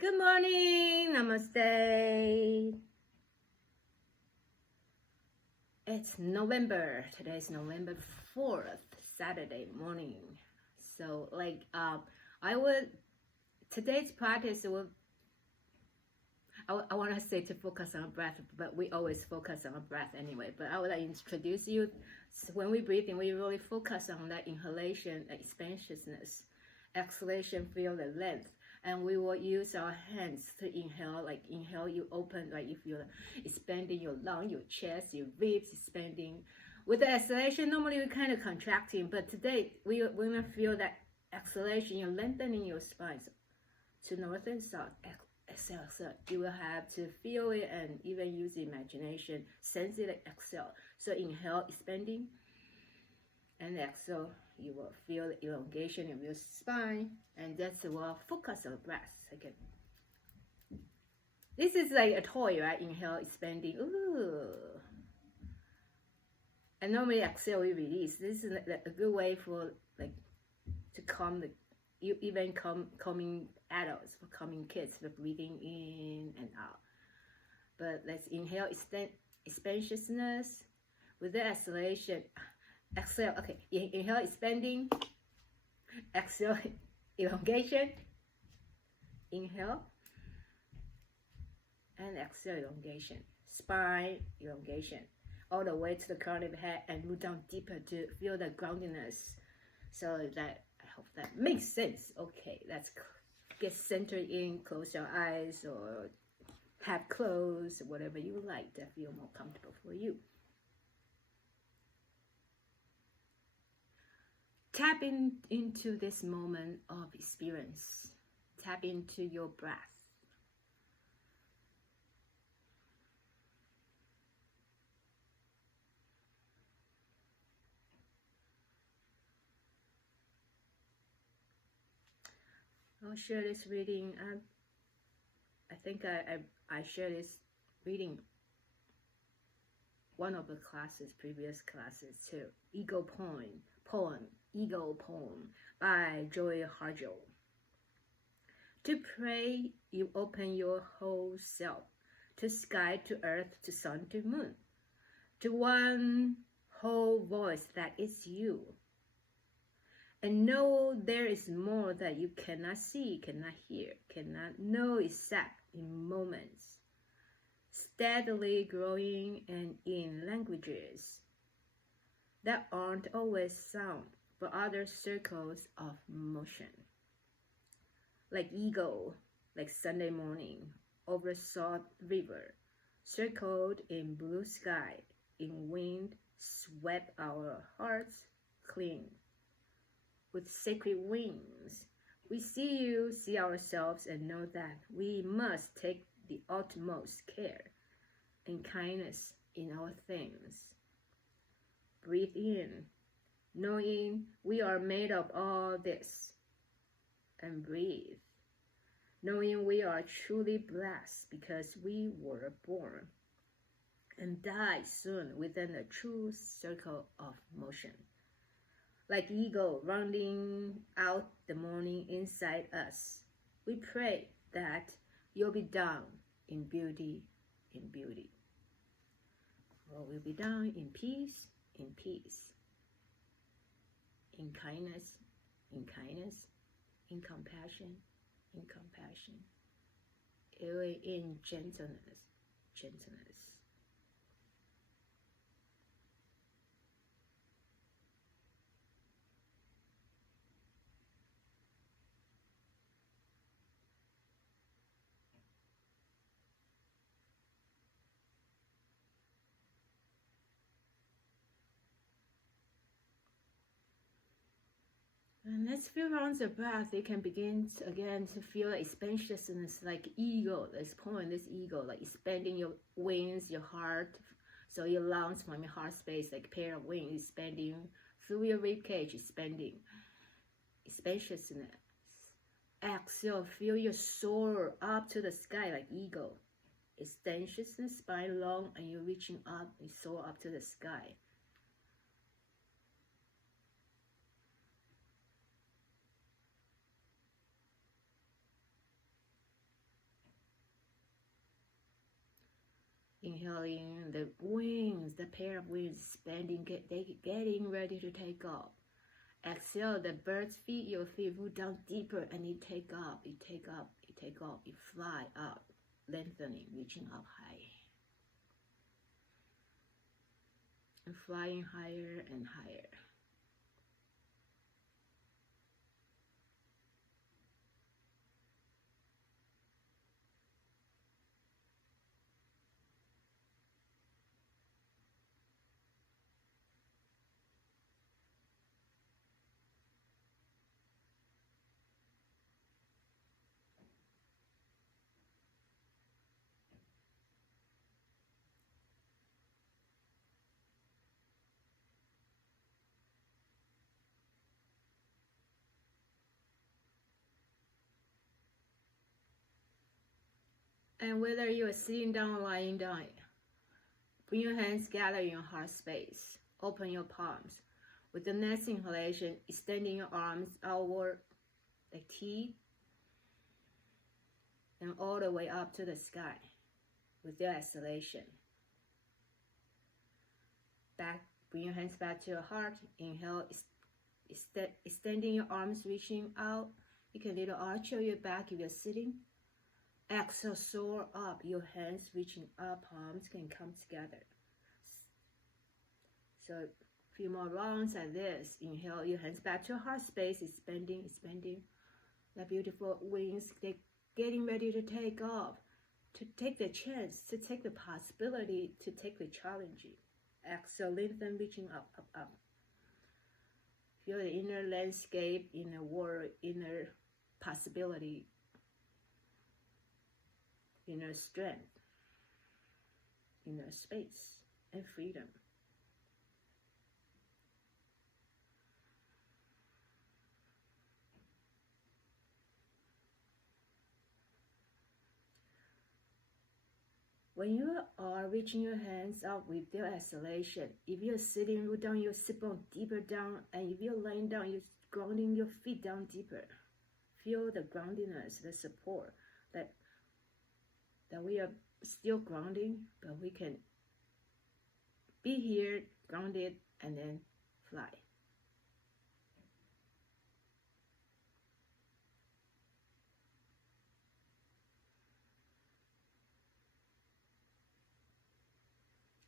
Good morning, namaste. It's November. Today is November 4th, Saturday morning. So today's practice will, I want to say to focus on breath, but we always focus on breath anyway. But I would like to introduce you, when we breathe in, we really focus on that inhalation, expansiveness, exhalation, feel the length. And we will use our hands to inhale, like inhale, you open, like if you're expanding your lung, your chest, your ribs expanding. With the exhalation, normally we're kind of contracting, but today we will feel that exhalation, you're lengthening your spine to north and south. Exhale, exhale. You will have to feel it and even use imagination, sense it, exhale. So inhale, expanding, and exhale. You will feel the elongation of your spine, and that's will focus on breath. Okay. This is like a toy, right? Inhale, expanding. Ooh. And normally exhale, we release. This is a good way for like to calm the calming adults, for calming kids, for breathing in and out. But let's inhale, expansiveness with the exhalation. Exhale, okay, inhale, expanding, exhale, elongation, inhale, and exhale, elongation, spine, elongation, all the way to the crown of the head and move down deeper to feel the groundedness. So that, I hope that makes sense. Okay, let's get centered in, close your eyes or have closed, whatever you like that feel more comfortable for you. Tap into this moment of experience. Tap into your breath. I'll share this reading. I think I shared this reading one of the previous classes too. Ego poem, Ego Poem by HARJO. To pray, you open your whole self, to sky, to earth, to sun, to moon, to one whole voice that is you. And know there is more that you cannot see, cannot hear, cannot know except in moments. Steadily growing and in languages that aren't always sound, but other circles of motion. Like eagle, like Sunday morning, over salt river, circled in blue sky, in wind, swept our hearts clean. With sacred wings, we see you, see ourselves, and know that we must take the utmost care and kindness in our things. Breathe in, knowing we are made of all this, and breathe, knowing we are truly blessed because we were born and die soon within a true circle of motion. Like eagle rounding out the morning inside us, we pray that you'll be done in beauty, in beauty. Or we'll be done in peace, in peace. In kindness, in kindness, in compassion, in compassion, in gentleness, gentleness. And let's feel rounds of breath. You can begin again to feel expansiveness, like eagle. This poem, this eagle, like expanding your wings, your heart. So your lungs from your heart space, like a pair of wings, expanding through your rib cage, expanding. Spaciousness. Exhale, feel your soar up to the sky like eagle. Extensiousness, spine long, and you're reaching up, you soar up to the sky. Inhaling the wings, the pair of wings expanding, getting ready to take off. Exhale, the bird's feet, your feet root down deeper and you take up, you take up, you take off, you fly up, lengthening, reaching up high. And flying higher and higher. And whether you are sitting down or lying down, bring your hands together in your heart space. Open your palms. With the next inhalation, extending your arms outward like T and all the way up to the sky. With your exhalation, back, bring your hands back to your heart. Inhale, extending your arms, reaching out. You can little arch your back if you're sitting. Exhale, soar up. Your hands reaching up, palms can come together. So a few more rounds like this. Inhale, your hands back to your heart space, expanding, expanding. The beautiful wings, they're getting ready to take off, to take the chance, to take the possibility, to take the challenge. Exhale, lengthen, reaching up, up, up. Feel the inner landscape, inner world, inner possibility, inner strength, inner space, and freedom. When you are reaching your hands up with your exhalation, if you're sitting, root down your sit bone deeper down, and if you're laying down, you're grounding your feet down deeper. Feel the groundiness, the support, that we are still grounding, but we can be here, grounded, and then fly.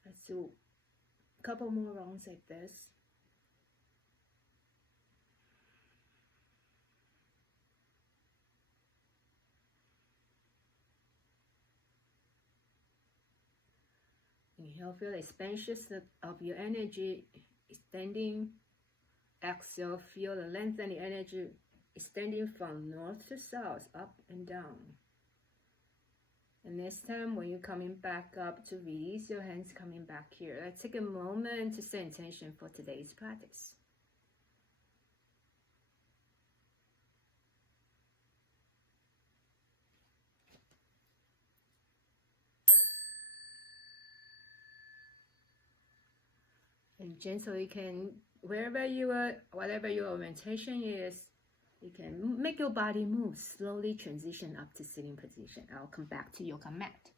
Let's do a couple more rounds like this. Inhale, feel the expansion of your energy extending. Exhale, feel the lengthening energy extending from north to south, up and down. And next time when you're coming back up, to release your hands coming back here. Let's take a moment to set intention for today's practice. And gently, you can, wherever you are, whatever your orientation is, you can make your body move, slowly transition up to sitting position. I'll come back to yoga mat.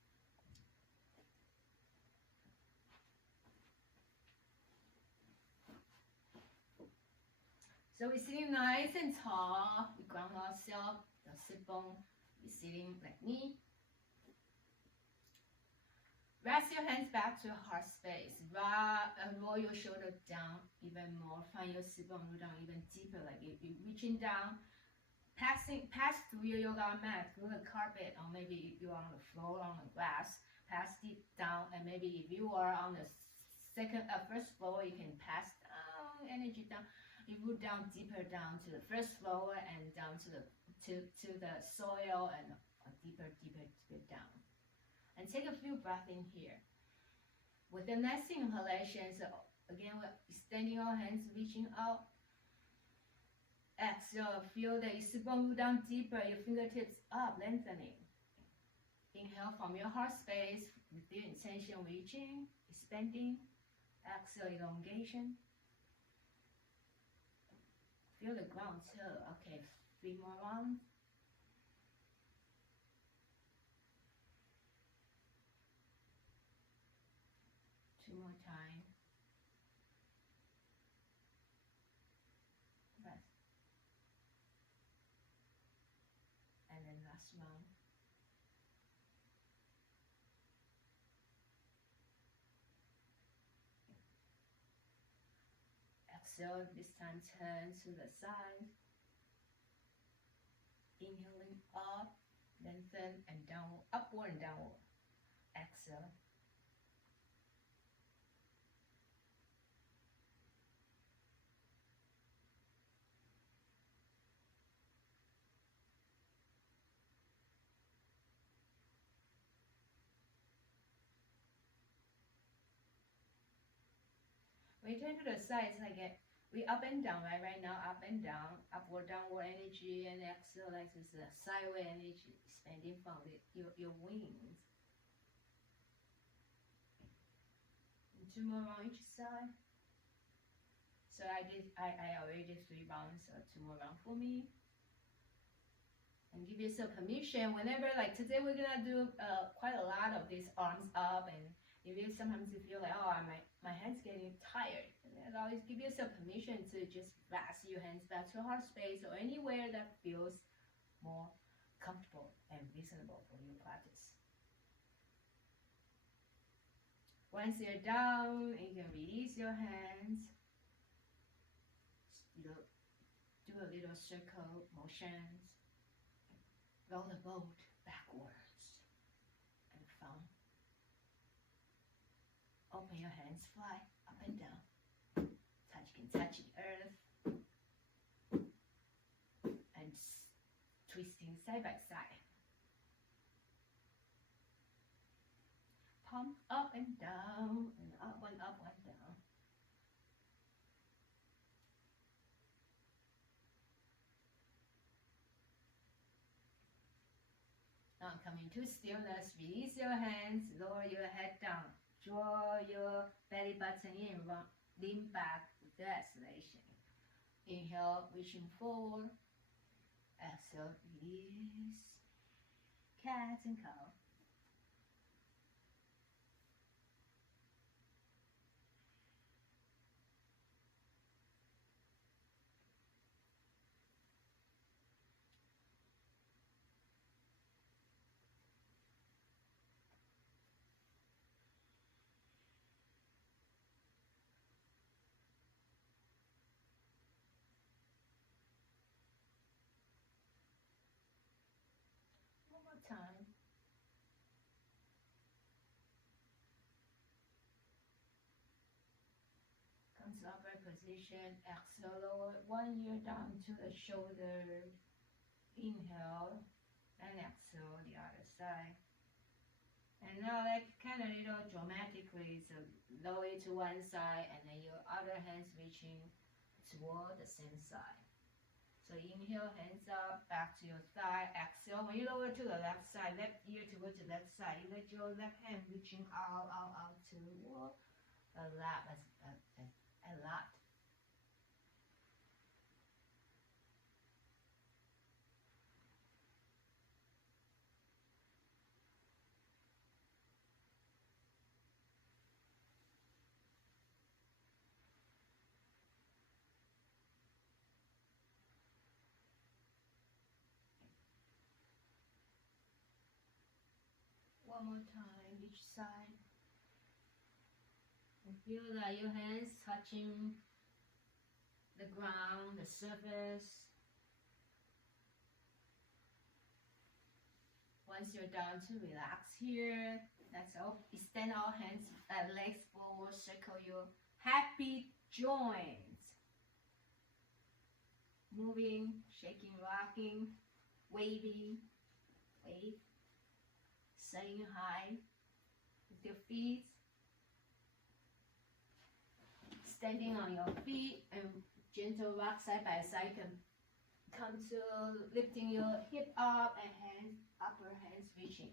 So we're sitting nice and tall. We ground ourselves, the sit bone is sitting like me. Rest your hands back to your heart space. Roll your shoulder down even more. Find your sit bone root down even deeper. Like if you're reaching down, pass through your yoga mat, through the carpet, or maybe you're on the floor, on the grass. Pass deep down, and maybe if you are on the first floor, you can pass down energy down. You root down deeper down to the first floor and down to the soil and deeper down. And take a few breaths in here. With the next inhalation, so again, we're extending our hands, reaching out. Exhale, feel the sit bone root down deeper, your fingertips up, lengthening. Inhale from your heart space with the intention, reaching, expanding. Exhale, elongation. Feel the ground too. Okay, 3 more rounds. more time. Breath. And then last one. Exhale, this time turn to the side. Inhaling up, lengthen and downward, upward and downward. Exhale. When you turn to the sides, we up and down, right? Right now, up and down, upward, downward energy, and exhale, like this is a sideway energy expanding from your wings. And 2 more on each side. So I already did 3 rounds, so 2 more rounds for me. And give yourself permission whenever, like today we're gonna do quite a lot of these arms up, and sometimes you feel like, oh, my hands getting tired, and always give yourself permission to just rest your hands back to heart space or anywhere that feels more comfortable and reasonable for your practice. Once you're down, you can release your hands. Do a little circle motions. Roll the boat backwards and from. Open your hands, fly up and down. You can touch the earth. And twisting side by side. Palm up and down, and up, one down. Now coming to stillness, release your hands, lower your head down. Draw your belly button in, lean back with the exhalation. Inhale, reaching forward. Exhale, release. Cat and cow. One more time. Come to upright position. Exhale, lower 1 ear down to the shoulder. Inhale and exhale the other side. And now, like kind of little dramatically, so lower it to one side, and then your other hands reaching toward the same side. So inhale, hands up, back to your thigh. Exhale, when you lower to the left side, left ear to go to left side. You let your left hand reaching out toward the lap, a lot. One more time, each side. And feel that your hands touching the ground, the surface. Once you're done, to relax here. That's all. Extend our hands, legs forward, circle your happy joints. Moving, shaking, rocking, waving, wave. Saying hi with your feet. Standing on your feet and gentle rock side by side. You can come to lifting your hip up and hands, upper hands reaching.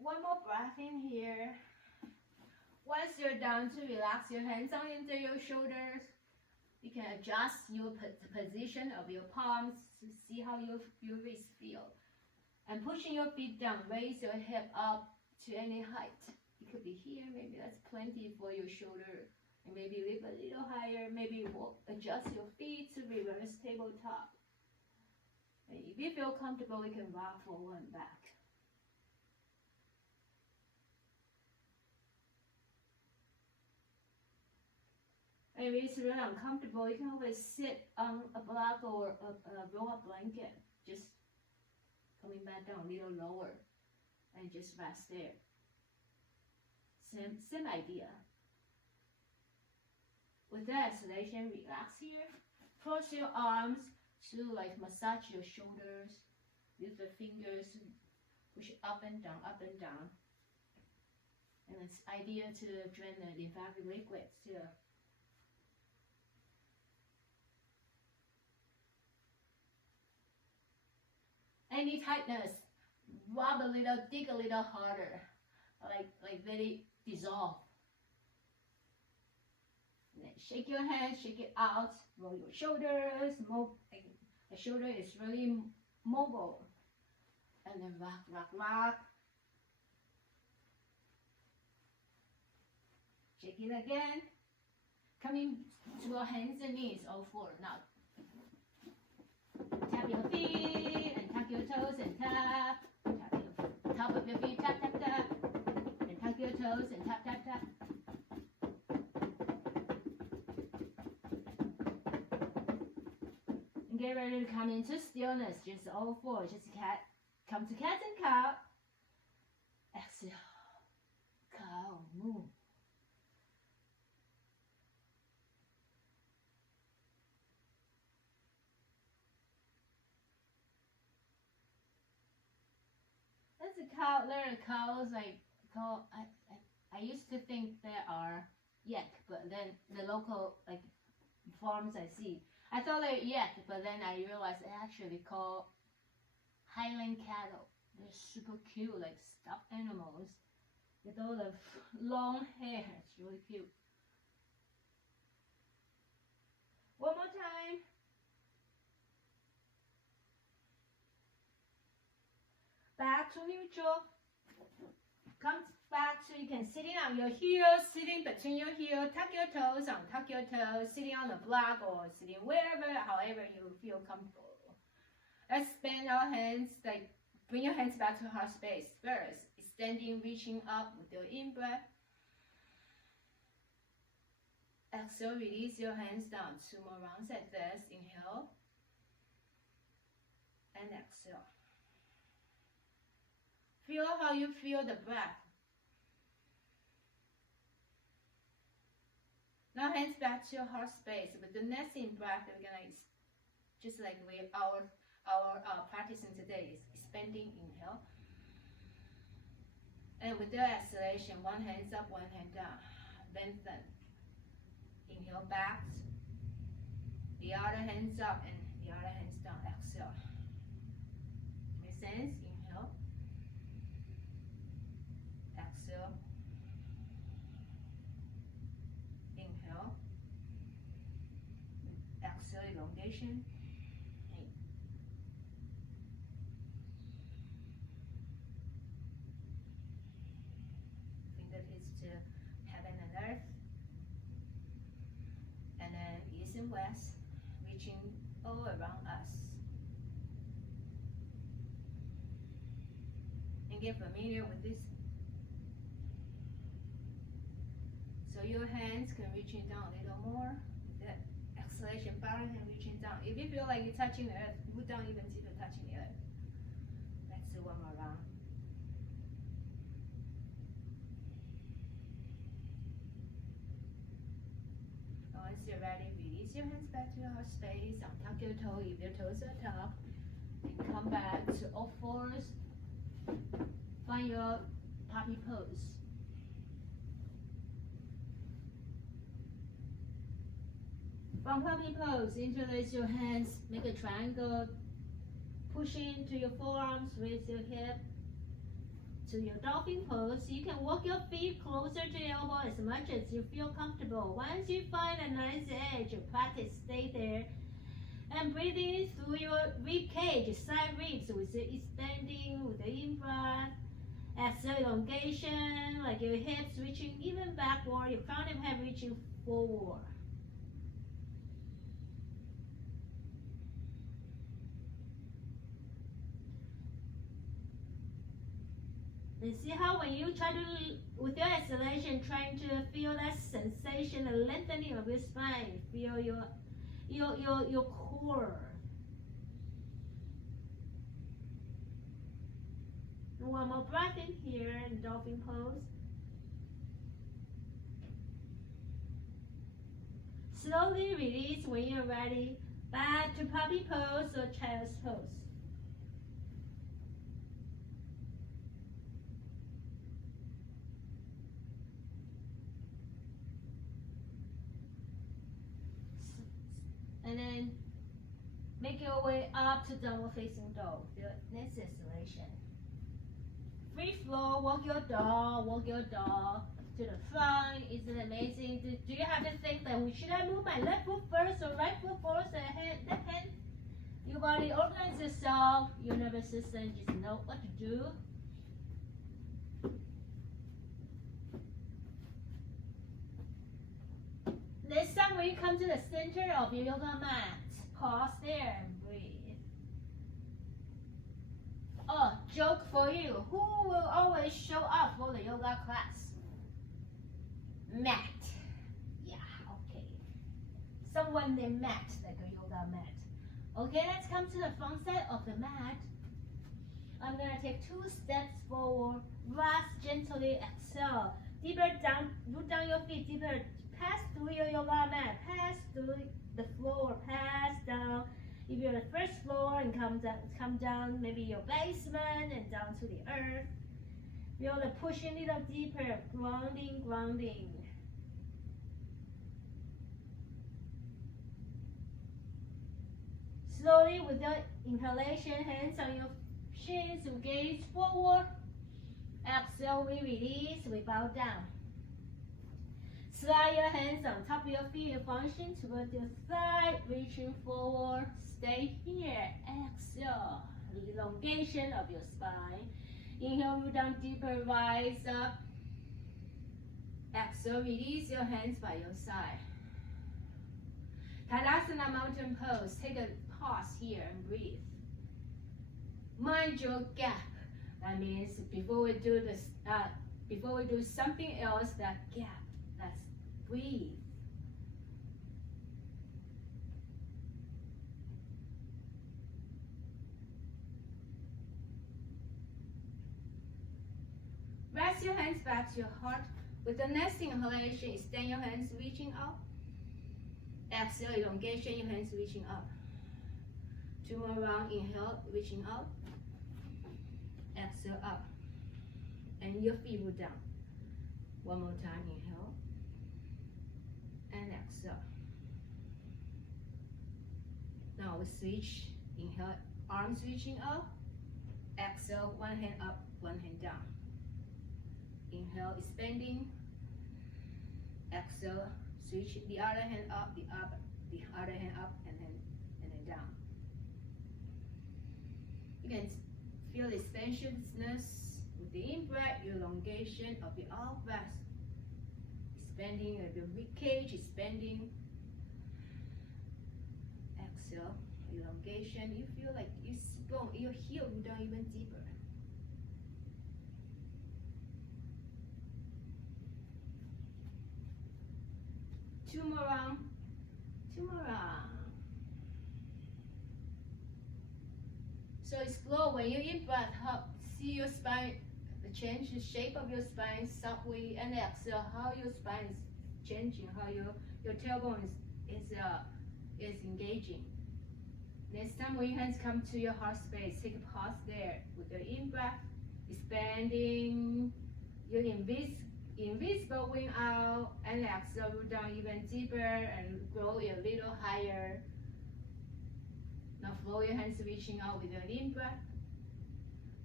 One more breath in here. Once you're done to relax your hands down into your shoulders, you can adjust your position of your palms to see how your wrists feel. And pushing your feet down, raise your hip up to any height. It could be here, maybe that's plenty for your shoulder. And maybe lift a little higher, maybe adjust your feet to reverse tabletop. And if you feel comfortable, you can rock forward and back. And if it's really uncomfortable, you can always sit on a block or a roll-up blanket, just coming back down a little lower, and just rest there. Same idea. With the exhalation, relax here. Cross your arms to like massage your shoulders. Use the fingers, push up and down, up and down. And it's ideal to drain the lymphatic liquids too. Any tightness, rub a little, dig a little harder, like let it dissolve. And then shake your hands, shake it out, roll your shoulders, the shoulder is really mobile. And then rock, rock, rock. Shake it again. Coming to your hands and knees, all four. Now, tap your feet and tuck your toes and tap. Tap your top of your feet, tap, tap, tap. And tuck your toes and tap, tap, tap. And get ready to come into stillness, just all four. Just come to cat and cow. Exhale. Cow, move. That's a cow. There are cows I used to think there are yak, but then the local farms I see, I thought they're yak, but then I realized they actually call Highland cattle. They're super cute, like stuffed animals with all the long hair. It's really cute. One more time. Back to neutral. Come back so you can sitting on your heels, sitting between your heels, tuck your toes, untuck your toes, sitting on the block or sitting wherever, however you feel comfortable. Let's bend our hands, bring your hands back to heart space first. Extending, reaching up with your in-breath. Exhale, release your hands down. 2 more rounds like this. Inhale. And exhale. Feel how you feel the breath. Now hands back to your heart space. With the next in-breath, we're gonna, just like our practicing today, is expanding inhale. And with the exhalation, one hand up, one hand down. Lengthen. Inhale back. The other hands up and the other hands down. Exhale. Make sense? Inhale. Exhale. Inhale. Exhale, elongation. Fingertips to heaven and earth. And then east and west, reaching all around us. And get familiar with this. So your hands can reach down a little more. The exhalation, bottom hand reaching down. If you feel like you're touching the earth, put down even if you're touching the earth. Let's do one more round. Once you're ready, release your hands back to your heart space. Untuck your toe if your toes are tucked. And come back to all fours. Find your puppy pose. From puppy pose, interlace your hands, make a triangle. Push into your forearms, raise your hip. to your dolphin pose. You can walk your feet closer to your elbow as much as you feel comfortable. Once you find a nice edge, practice stay there. And breathing through your rib cage, side ribs, with the expanding with the in-breath. Exhale, elongation, like your hips reaching even backward, your crown of head reaching forward. And see how when you try to, with your exhalation, trying to feel that sensation, the lengthening of your spine, feel your core. And one more breath in here in dolphin pose. Slowly release when you're ready. Back to puppy pose or child's pose. And then make your way up to downward facing dog. Feel this exhalation. Free flow, walk your dog to the front. Isn't it amazing? Do you have to think that should I move my left foot first or right foot first? Left hand. Your body organize yourself. Your nervous system just know what to do. Next time when you come to the center of your yoga mat, pause there and breathe. Oh, joke for you. Who will always show up for the yoga class? Mat. Yeah, okay. Someone named Matt, like a yoga mat. Okay, let's come to the front side of the mat. I'm gonna take 2 steps forward. Rise gently, exhale. Deeper down, root down your feet, deeper. Pass through your yoga mat, pass through the floor, pass down. If you're the first floor and come down, maybe your basement and down to the earth. Feel the pushing a little deeper, grounding. Slowly with your inhalation, hands on your shins, we gaze forward. Exhale, we release, we bow down. Slide your hands on top of your feet, function towards your side, reaching forward. Stay here. Exhale, elongation of your spine. Inhale, root down deeper, rise up. Exhale, release your hands by your side. Tadasana mountain pose. Take a pause here and breathe. Mind your gap. That means before we do this, before we do something else, that gap. Let's breathe. Rest your hands back to your heart. With the next inhalation, extend your hands reaching up. Exhale, elongation, your hands reaching up. 2 more rounds, inhale, reaching up. Exhale, up. And your feet root down. 1 more time, inhale. And exhale. Now we switch. Inhale, arms reaching up. Exhale, 1 hand up, 1 hand down. Inhale, expanding. Exhale, switch the other hand up, the other hand up, and then down. You can feel the expansiveness with the in-breath, elongation of the out-breath. Expanding of the rib cage, expanding. Exhale, elongation. You feel like your heel go down even deeper. Two more rounds. So explore when you in-breath, see your spine, change the shape of your spine softly, and exhale how your spine is changing, how your tailbone is engaging. Next time when your hands come to your heart space, take a pause there with your in-breath, expanding your invisible wing out, and exhale, root down even deeper and grow a little higher. Now flow your hands reaching out with your in-breath.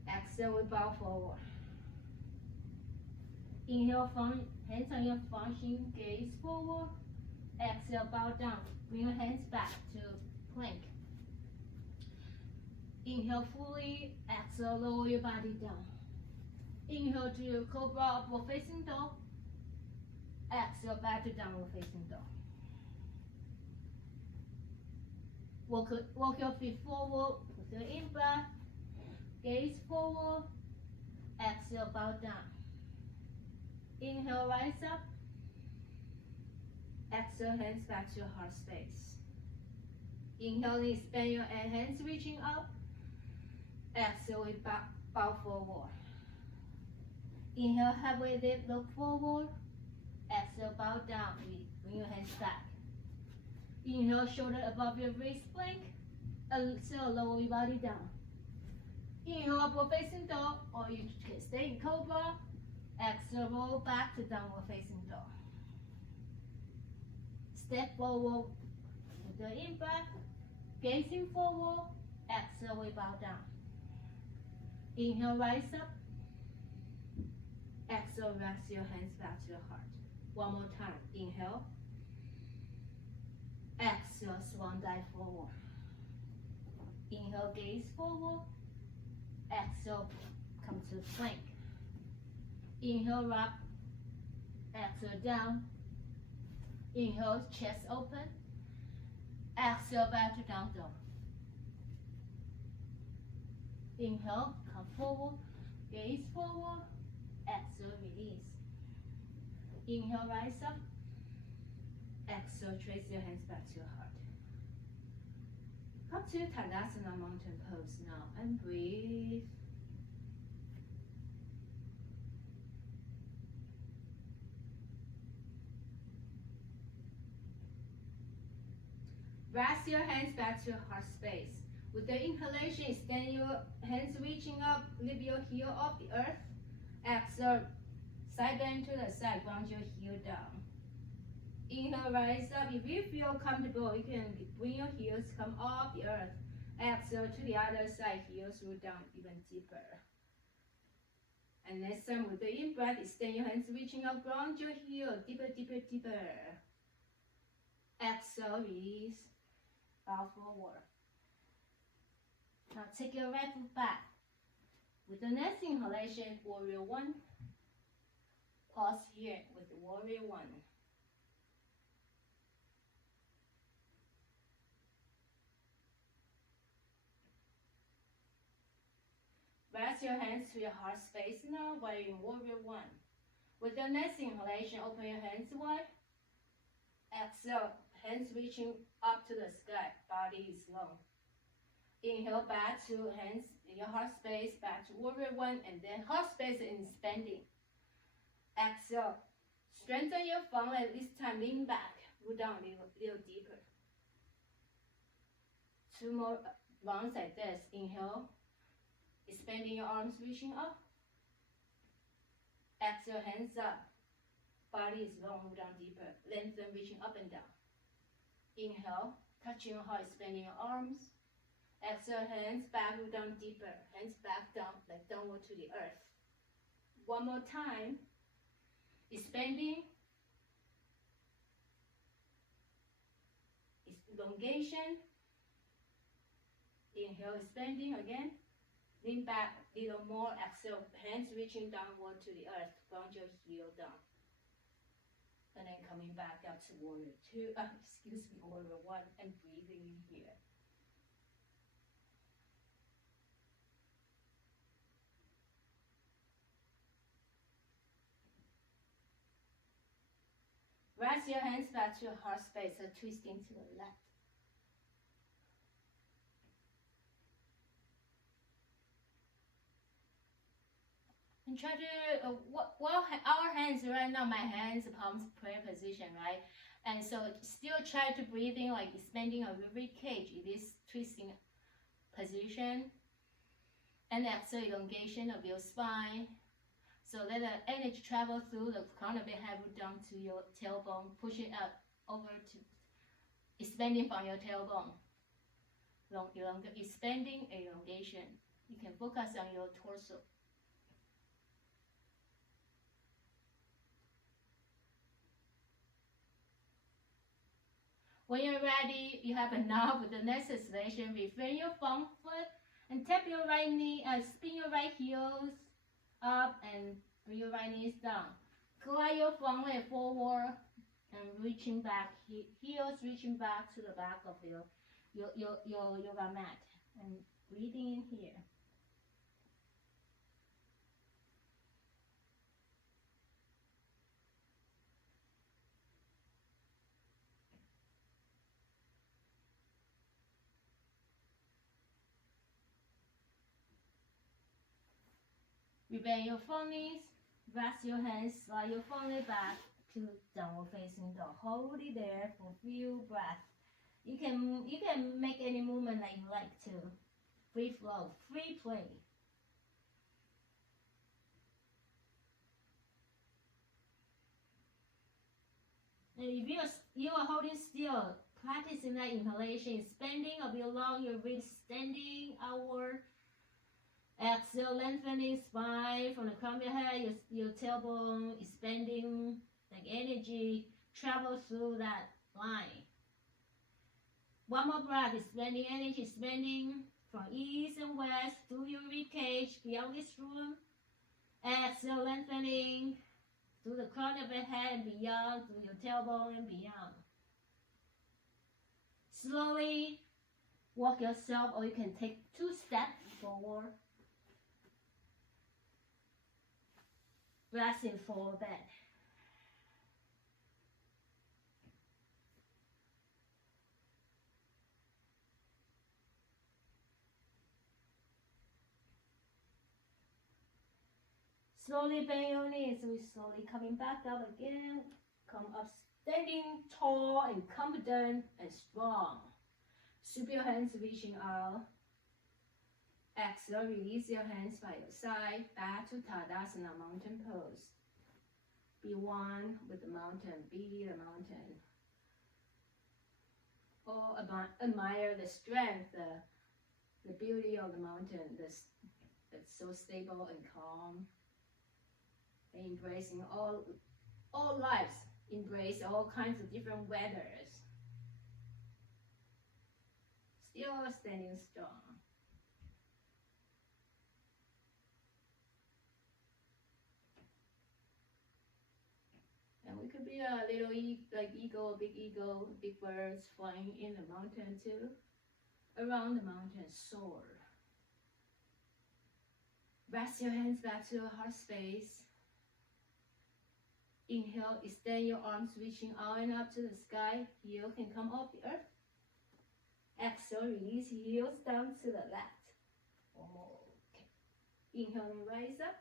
Exhale, we bow forward. Inhale, hands on your function, gaze forward. Exhale, bow down. Bring your hands back to plank. Inhale fully. Exhale, lower your body down. Inhale to your cobra, upward facing dog. Exhale, back to downward facing dog. Walk your feet forward with the in-breath. Gaze forward. Exhale, bow down. Inhale, rise up. Exhale, hands back to your heart space. Inhale, expand your hands reaching up. Exhale, we bow forward. Inhale, halfway dip, look forward. Exhale, bow down. Bring your hands back. Inhale, shoulder above your wrist plank. Exhale, lower your body down. Inhale, upward facing dog, or you can stay in cobra. Exhale, roll back to downward facing dog. Step forward with the in-breath. Gazing forward. Exhale, we bow down. Inhale, rise up. Exhale, rest your hands back to your heart. One more time. Inhale. Exhale, swan dive forward. Inhale, gaze forward. Exhale, come to plank. Inhale, rock. Exhale, down. Inhale, chest open. Exhale, back to down dog. Inhale, come forward. Gaze forward. Exhale, release. Inhale, rise up. Exhale, trace your hands back to your heart. Come to Tadasana mountain pose now and breathe. Rest your hands back to your heart space. With the inhalation, extend your hands reaching up, lift your heel off the earth. Exhale, side bend to the side, ground your heel down. Inhale, rise up. If you feel comfortable, you can bring your heels come off the earth. Exhale to the other side, heels root down even deeper. And next time with the in-breath, extend your hands reaching up, ground your heel deeper, deeper, deeper. Exhale, release, bow forward. Now take your right foot back. With the next inhalation, warrior one. Pause here with warrior one. Rest your hands to your heart space now while you're in warrior one. With the next inhalation, open your hands wide. Exhale, hands reaching up to the sky, body is long. Inhale, back to hands in your heart space, back to warrior one, and then heart space expanding. Exhale, strengthen your thumb, and this time lean back, root down a little deeper. Two more rounds like this. Inhale, expanding your arms, reaching up. Exhale, hands up. Body is long, move down deeper. Lengthen, reaching up and down. Inhale, touching your heart, expanding your arms. Exhale, hands back, move down deeper. Hands back down, like downward to the earth. One more time. Expanding. Elongation. Inhale, expanding again. Lean back a little more. Exhale, hands reaching downward to the earth. Ground your heel down. And then coming back out to warrior two. Warrior one, and breathing in here. Rest your hands back to your heart space, so twisting to the left. And try to, well, our hands right now, my hands, palms, prayer position, right? And so still try to breathe in, like expanding a rib cage in this twisting position. And exhale, elongation of your spine. So let the energy travel through the crown of your head down to your tailbone, push it up over to expanding from your tailbone. Expanding, elongation. You can focus on your torso. When you're ready, you have enough with the next exhalation. Refrain your front foot and tap your right knee, spin your right heels up and bring your right knees down. Glide your front leg forward and reaching back, heels reaching back to the back of your yoga mat. And breathing in here. Bend your front knees, rest your hands, slide your front leg back to downward facing dog. Hold it there for a few breaths. You can make any movement that you like to. Free flow, free play. And if you are holding still, practicing that inhalation, expanding a bit long, your ribs standing outward. Exhale, lengthening spine from the crown of your head, your tailbone expanding, like energy travel through that line. One more breath, expanding energy, expanding from east and west through your rib cage, beyond this room. Exhale, lengthening through the crown of your head and beyond, through your tailbone and beyond. Slowly walk yourself, or you can take 2 steps forward. Resting forward bend. Slowly bend your knees. We're slowly coming back up again. Come up standing tall and confident and strong. Sweep your hands reaching out. Exhale, release your hands by your side. Back to Tadasana, mountain pose. Be one with the mountain. Be the mountain. Or admire the strength, the beauty of the mountain. It's so stable and calm. And embracing all lives. Embrace all kinds of different weathers. Still standing strong. And we could be a little like eagle, big birds flying in the mountain too. Around the mountain, soar. Rest your hands back to your heart space. Inhale, extend your arms reaching out and up to the sky. Heel can come off the earth. Exhale, release heels down to the left. Okay. Inhale and rise up.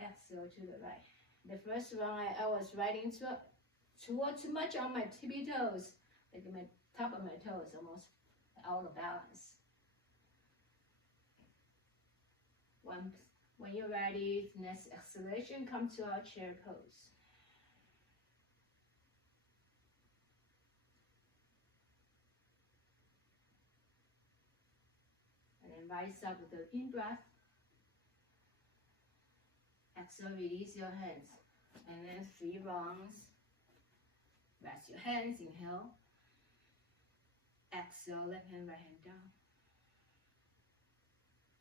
Exhale to the right. The first round I was riding too much on my tippy toes. Like my top of my toes almost out of balance. When you're ready, next acceleration, come to our chair pose. And then rise up with the in breath. Exhale, release your hands. And then 3 rounds. Rest your hands, inhale. Exhale, left hand, right hand down.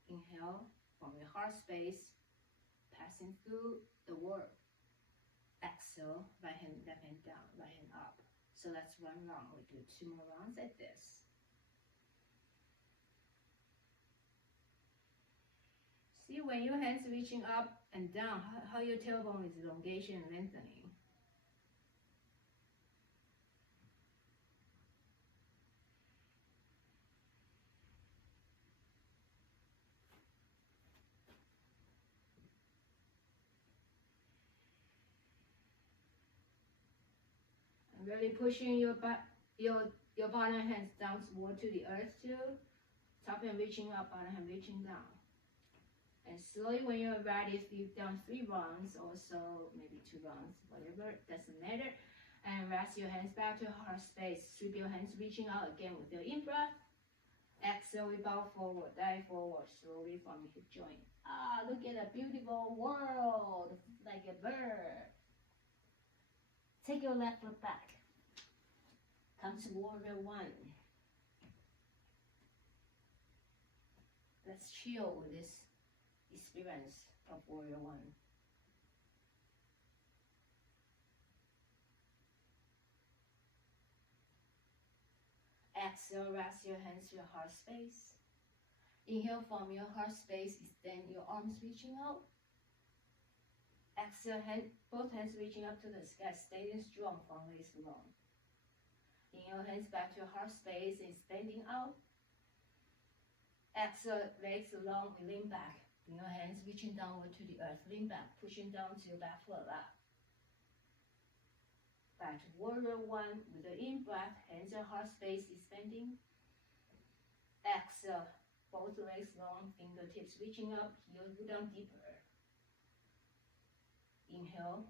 Inhale. From your heart space, passing through the world. Exhale, right hand, left hand down, right hand up. So that's 1 round. We do 2 more rounds like this. See when your hands reaching up and down, how your tailbone is elongation and lengthening. Really pushing your bottom hands down toward to the earth too. Top hand reaching up, bottom hand reaching down. And slowly when you're ready, if you've done 3 rounds, also maybe 2 rounds, whatever, doesn't matter. And rest your hands back to heart space. Sweep your hands reaching out again with your in breath. Exhale, we bow forward, dive forward, slowly from your hip joint. Look at a beautiful world, like a bird. Take your left foot back. Come to warrior one. Let's chill with this experience of warrior one. Exhale, rest your hands to your heart space. Inhale from your heart space, extend your arms reaching out. Exhale, both hands reaching up to the sky, staying strong from legs long. Inhale, hands back to your heart space, extending out. Exhale, legs long, we lean back. Bring your hands reaching downward to the earth, lean back, pushing down to your back foot up. Back to warrior one with the in-breath, hands to heart space, expanding. Exhale, both legs long, fingertips reaching up, heels go down deeper. Inhale.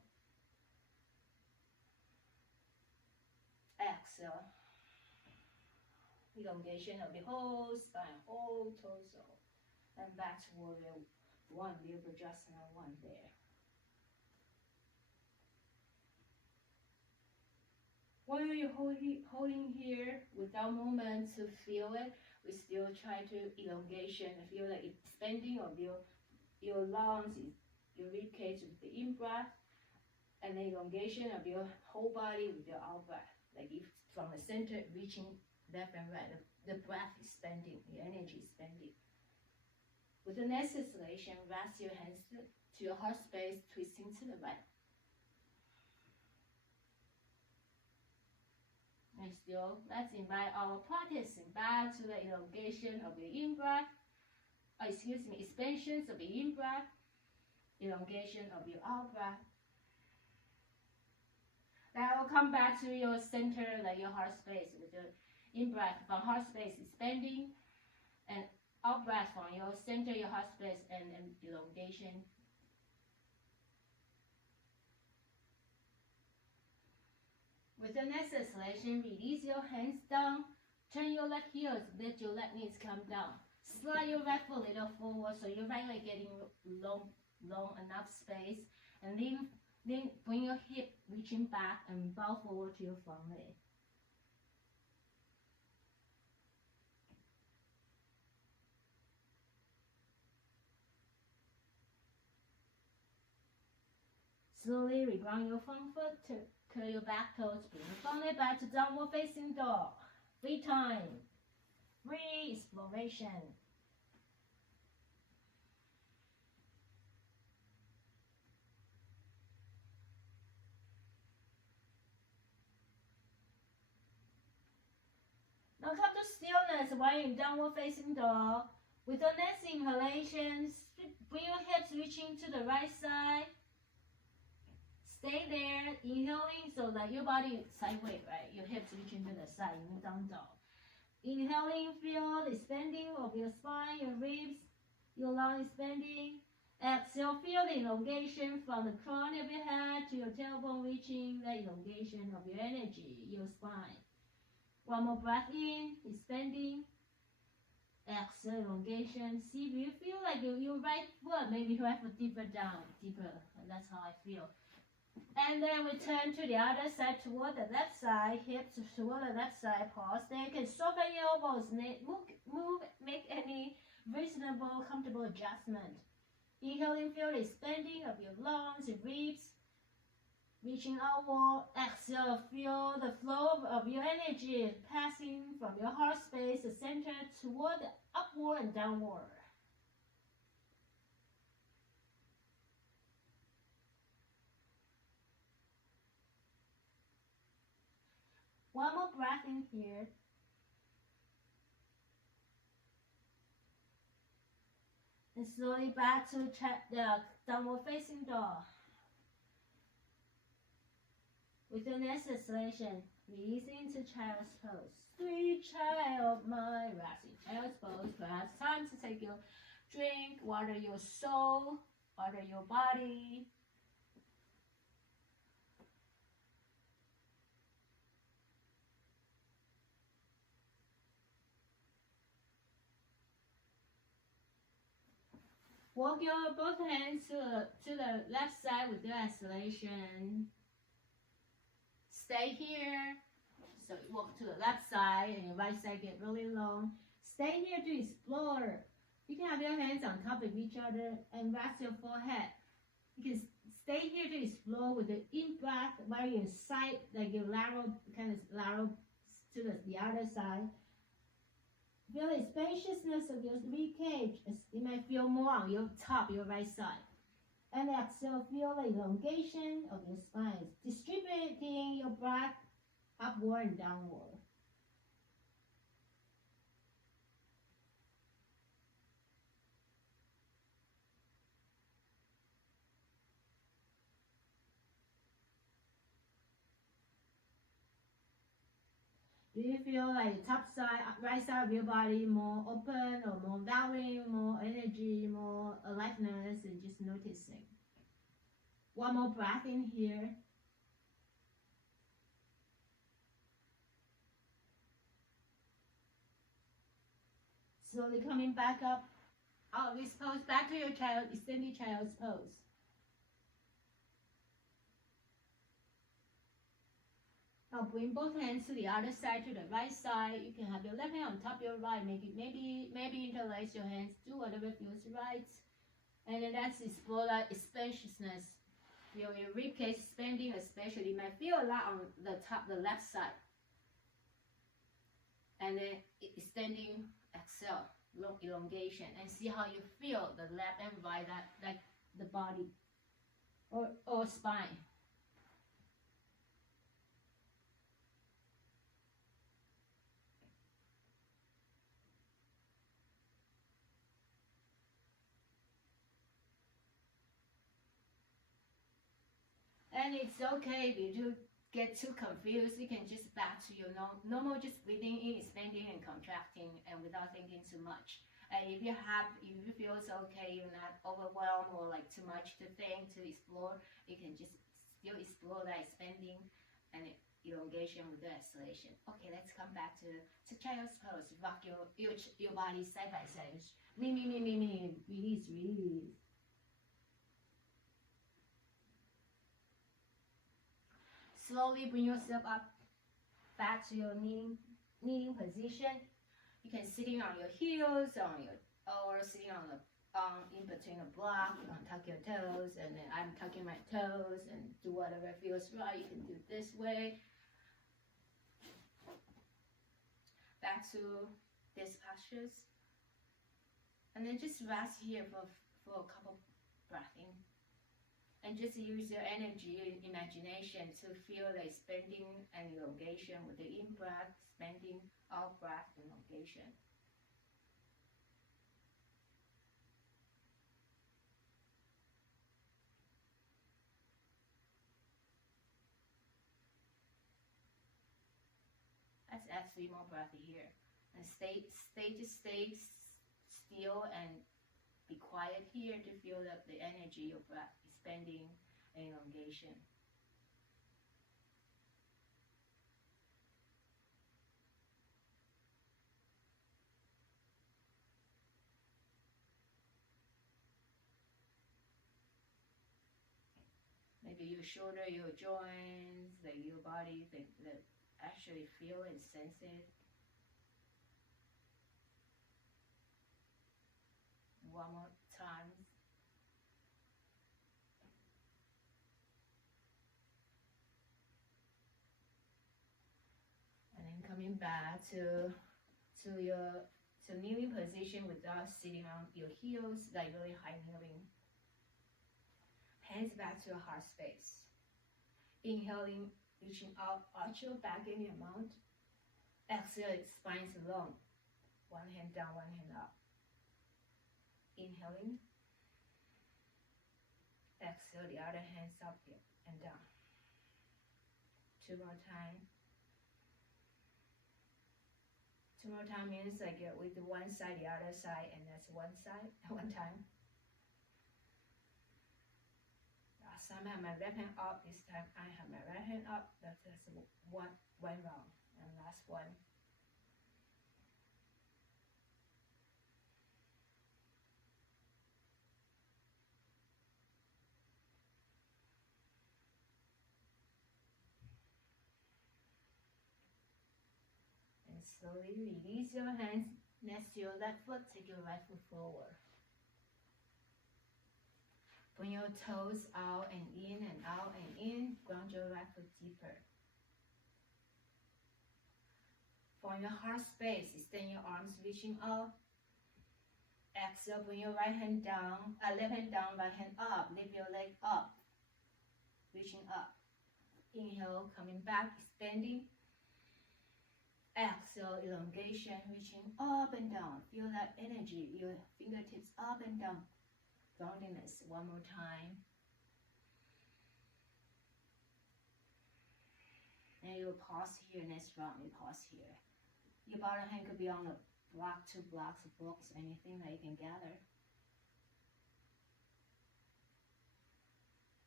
Exhale. Elongation of the whole spine, whole torso. And back to warrior one, Virabhadrasana one there. While you're holding here without movement to feel it, we still try to elongation, feel like expanding of your lungs, your rib cage with the in-breath, and the elongation of your whole body with your out-breath. Like if from the center reaching left and right, the breath is expanding, the energy is expanding. With the next exhalation, rest your hands to your heart space, twisting to the right. And still, let's invite our practicing back to the elongation of the in-breath, expansions of the in-breath, elongation of your out-breath. Now we'll come back to your center, like your heart space, with the in-breath from heart space expanding, and out-breath from your center, your heart space, and elongation. With the next exhalation, release your hands down, turn your leg heels, let your leg knees come down. Slide your right foot a little forward so your right leg getting long enough space, and then bring your hip reaching back and bow forward to your front leg. Slowly reground your front foot, curl your back toes, bring your front leg back to downward facing dog. Free time, free exploration. Now come to stillness while in downward facing dog. With the next inhalation, bring your hips reaching to the right side. Stay there, inhaling so that your body is sideways, right? Your hips reaching to the side, in down dog. Inhaling, feel the expanding of your spine, your ribs, your lung expanding. Exhale, feel the elongation from the crown of your head to your tailbone, reaching the elongation of your energy, your spine. One more breath in, expanding. Exhale, elongation. See if you feel like your right foot, maybe you have a deeper down, deeper. That's how I feel. And then we turn to the other side toward the left side, hips toward the left side, pause. Then you can soften your elbows, move, make any reasonable, comfortable adjustment. Inhaling, feel the expanding of your lungs, your ribs, reaching outward. Exhale, feel the flow of your energy passing from your heart space, the center, toward the upward and downward. One more breath in here. And slowly back to the downward facing dog. With the next exhalation, releasing to child's pose. Sweet child, my resting child's pose. Perhaps time to take your drink, water your soul, water your body. Walk your both hands to the left side with your exhalation. Stay here. So you walk to the left side and your right side get really long. Stay here to explore. You can have your hands on top of each other and rest your forehead. You can stay here to explore with the in-breath while your side, like your lateral, kind of lateral to the other side. Feel the spaciousness of your rib cage. You might feel more on your top, your right side. And exhale, feel the elongation of your spine, distributing your breath upward and downward. Do you feel like the top side, right side of your body more open or more valuing, more energy, more aliveness, and just noticing? One more breath in here. Slowly coming back up out of this pose, back to your child, extended child's pose. Now bring both hands to the other side, to the right side. You can have your left hand on top of your right. Maybe interlace your hands. Do whatever feels right. And then that's explore that spaciousness. Feel your ribcage expanding, especially. You might feel a lot on the top, the left side. And then extending, exhale, elongation, and see how you feel the left and right, like the body or spine. And it's okay if you do get too confused. You can just back to your normal, just breathing in, expanding and contracting, and without thinking too much. And if you feel it's okay, you're not overwhelmed or like too much to think, to explore, you can just still explore that expanding and elongation with the exhalation. Okay, let's come back to child's pose. Rock your body side by side. Me. Release. Slowly bring yourself up back to your kneeling position. You can sitting on your heels, or sitting on the in between a block. You can tuck your toes, and then I'm tucking my toes, and do whatever feels right. You can do it this way. Back to these postures, and then just rest here for a couple breaths in. And just use your energy and imagination to feel the expanding and elongation with the in-breath, expanding, out-breath, elongation. Let's add 3 more breaths here. And stay still and be quiet here to feel the energy of breath, expanding and elongation. Maybe your shoulder, your joints, your body, that actually feel and sense it. One more time. And then coming back to kneeling position without sitting on your heels, like really high kneeling. Hands back to your heart space. Inhaling, reaching out, arch your back in your mount. Exhale, spine long. One hand down, one hand up. Inhaling. Exhale, the other hands up and down. 2 more times. 2 more times means like we do one side, the other side, and that's one side, one time. Last time I have my left hand up, this time I have my right hand up. That's one round, and last one. slowly release your hands next to your left foot. Take your right foot forward. Bring your toes out and in and out and in. Ground your right foot deeper. From your heart space, extend your arms reaching up. Exhale, bring your right hand down, left hand down, right hand up. Lift your leg up, reaching up. Inhale, coming back, extending. Exhale, elongation, reaching up and down. Feel that energy, your fingertips up and down. Groundiness, one more time. And you pause here, next round, you pause here. Your bottom hand could be on a block, 2 blocks, books, anything that you can gather.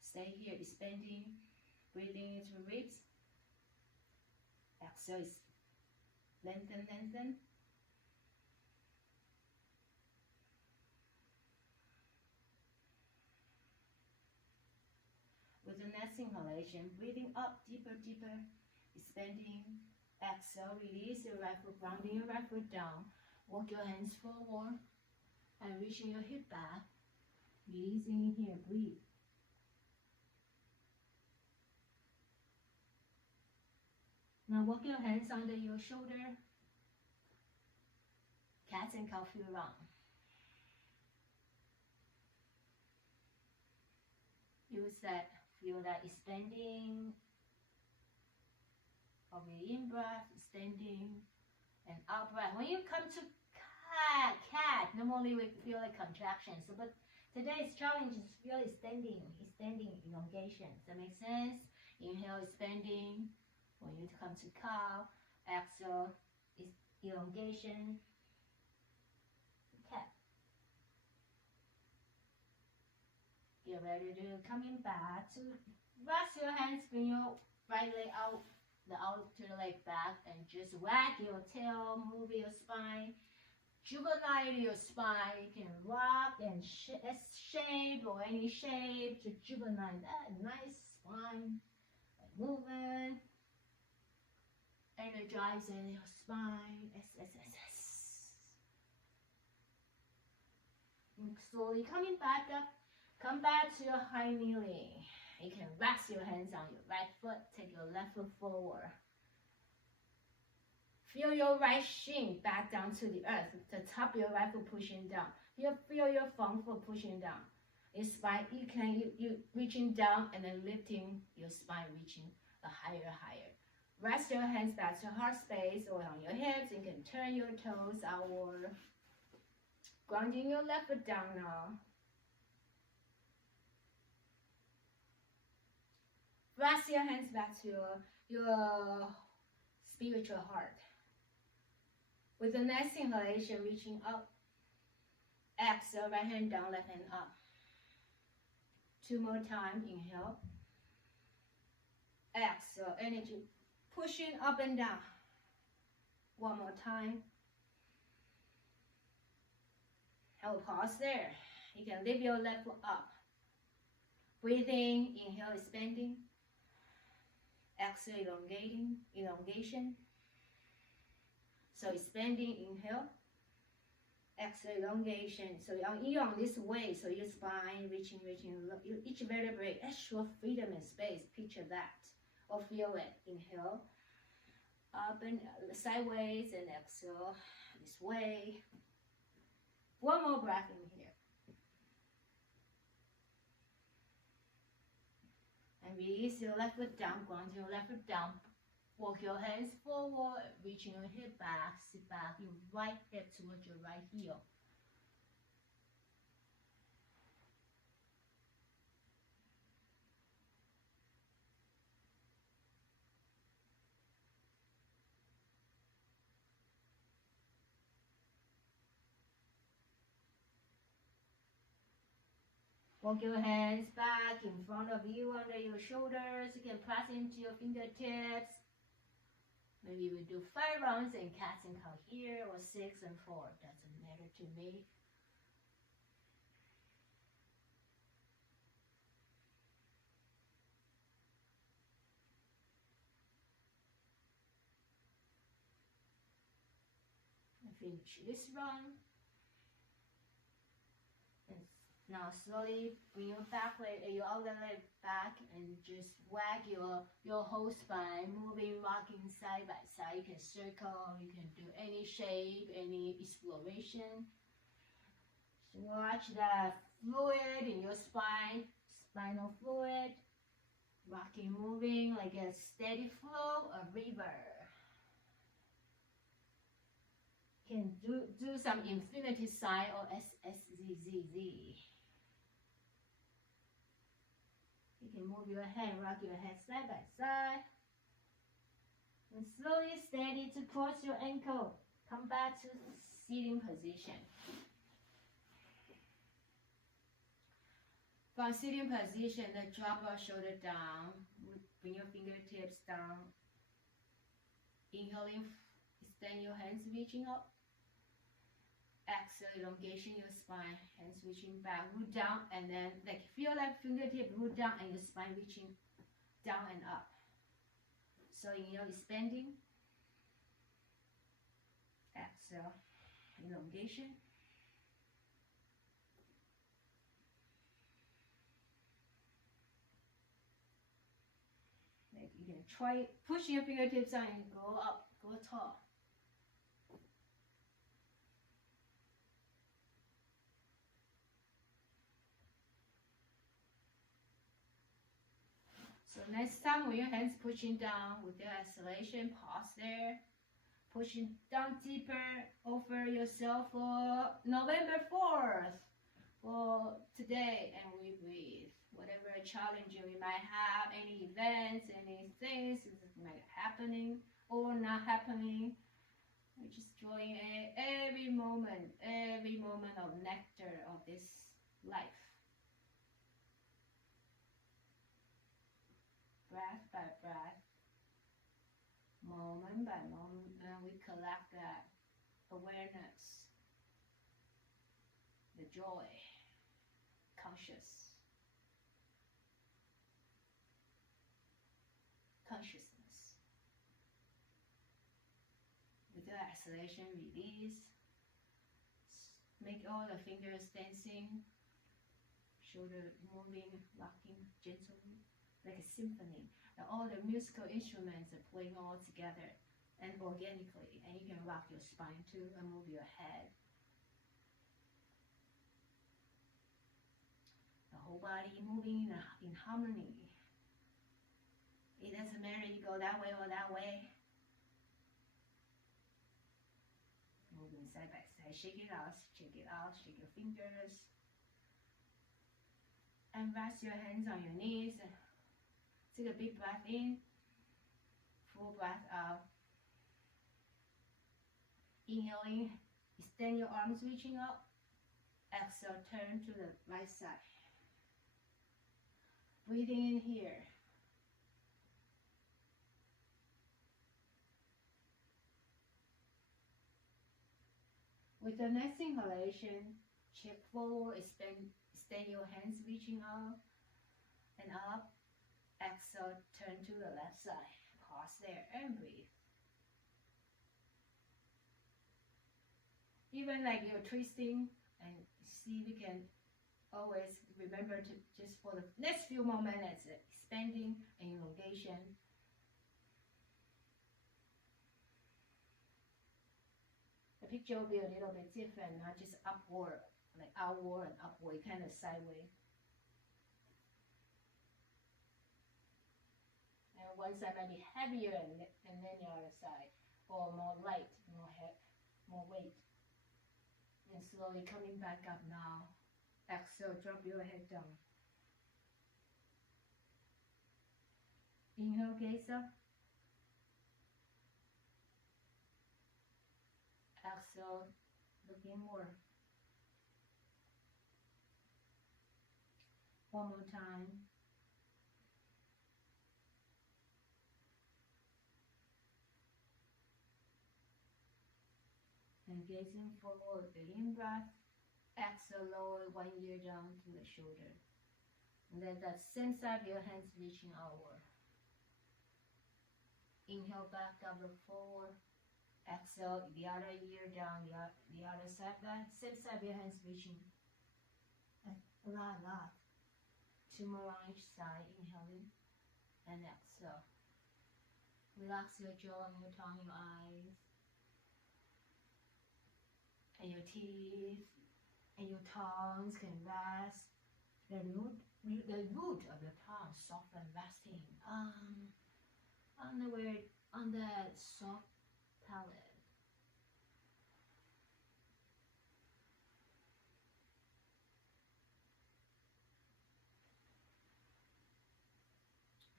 Stay here, expanding, breathing into ribs. Exhale, lengthen, lengthen. With the next inhalation, breathing up, deeper, deeper, expanding. Exhale, release your right foot, grounding your right foot down. Walk your hands forward and reaching your hip back. Releasing here, breathe. Now walk your hands under your shoulder. Cat and cow feel round. Use that, feel that expanding of your in-breath, extending, and out-breath. When you come to cat, normally we feel like contractions. So, but today's challenge is feel extending, elongation. Does that make sense? Inhale, expanding. When you come to cow, exhale, elongation. Cat. Get ready to coming back to rest your hands, bring your right leg out. The outer leg back and just wag your tail, move your spine, juvenile your spine. You can rock and shape or any shape to juvenile that nice spine. Moving, energizing your spine. And slowly coming back up, come back to your high kneeling. You can rest your hands on your right foot, take your left foot forward. Feel your right shin back down to the earth, the top of your right foot pushing down. Feel your front foot pushing down. Your spine, you reaching down and then lifting your spine, reaching higher. Rest your hands back to heart space or on your hips. You can turn your toes outward. Grounding your left foot down now. Rest your hands back to your spiritual heart. With the next inhalation, reaching up. Exhale, right hand down, left hand up. 2 more times, inhale. Exhale, energy pushing up and down. 1 more time. I will pause there. You can lift your left foot up. Breathing, inhale, expanding. Exhale, elongation. So expanding, inhale. Exhale, elongation. So you're on this way, so your spine reaching, each vertebrae, extra freedom and space. Picture that, or feel it. Inhale, up and sideways, and exhale, this way. 1 more breath in here. And release your left foot down, ground your left foot down. Walk your hands forward, reaching your hip back, sit back, your right hip towards your right heel. Walk your hands back in front of you, under your shoulders. You can press into your fingertips. Maybe we do 5 rounds and cats and cow here, or 6 and 4. Doesn't matter to me. Finish this round. And now slowly bring your back leg, your other leg back, and just wag your whole spine, moving, rocking side by side. You can circle, you can do any shape, any exploration. So watch the fluid in your spine, spinal fluid, rocking, moving like a steady flow, a river. Can do some infinity sign or SSZZZ. You can move your hand, rock your head side by side. And slowly, steady to cross your ankle. Come back to sitting position. From sitting position, then drop our shoulder down. Bring your fingertips down. Inhaling, extend your hands, reaching up. Exhale, elongation your spine, hands reaching back, root down, and then like feel like fingertip root down and your spine reaching down and up. So inhale, expanding. Exhale, elongation. Like you can try pushing your fingertips down and go up, go tall. So next time when your hands pushing down with your exhalation, pause there. Pushing down deeper, offer yourself for November 4th for today, and we breathe. Whatever challenge we might have, any events, any things that might happening or not happening, we're just enjoying every moment of nectar of this life. Breath by breath, moment by moment, and we collect that awareness, the joy, consciousness. With the exhalation, release. Make all the fingers dancing, shoulder moving, rocking gently, like a symphony. And all the musical instruments are playing all together and organically. And you can rock your spine too and move your head. The whole body moving in harmony. It doesn't matter you go that way or that way. Moving side by side, shake it out, shake it out, shake your fingers. And rest your hands on your knees. Take a big breath in, full breath out. Inhaling, extend your arms reaching up. Exhale, turn to the right side. Breathing in here. With the next inhalation, check forward, extend your hands reaching out and up. Exhale, turn to the left side. Pause there and breathe. Even like you're twisting, and see we can always remember to just for the next few moments, expanding and elongation. The picture will be a little bit different, not just upward, like outward and upward, kind of sideways. And one side might be heavier and then the other side, or more light, more weight. And slowly coming back up now. Exhale, drop your head down. Inhale, gaze up. Exhale, look inward. One more time. And gazing forward, the in-breath. Exhale, lower 1 ear down to the shoulder. And then that same side of your hands reaching outward. Inhale back up, look forward. Exhale, the other ear down, the other side, same side of your hands reaching. A lot. 2 more on each side, inhaling and exhale. Relax your jaw and your tongue, your eyes, and your teeth, and your tongues can rest. The root of your tongue soften, resting on the soft palate.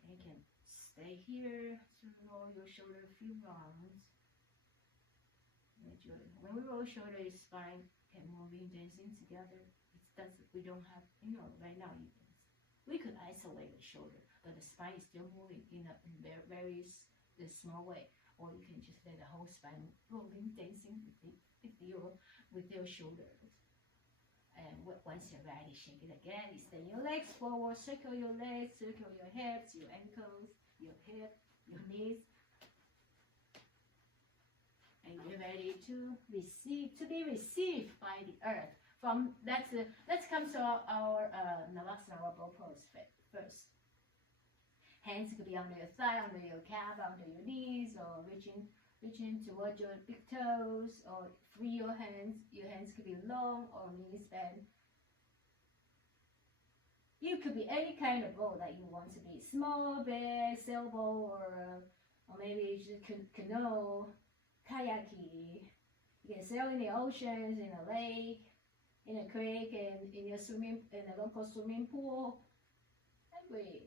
You can stay here to roll your shoulder a few rounds. When we roll shoulder, your spine can move in, dancing together. We don't have, right now we could isolate the shoulder, but the spine is still moving in a very small way. Or you can just let the whole spine rolling, dancing with your shoulders. And once you're ready, shake it again. Extend your legs forward, circle your legs, circle your hips, your ankles, your hip, your knees. And get ready to be received by the earth. Let's come to our Navasana, our bow pose first. Hands could be under your thigh, under your calf, under your knees, or reaching towards your big toes, or free your hands. Your hands could be long or mini span. You could be any kind of boat that you want to be. Small, big, sailboat, or maybe just canoe, kayaking. You can sail in the oceans, in a lake, in a creek, and in a local swimming pool. And breathe.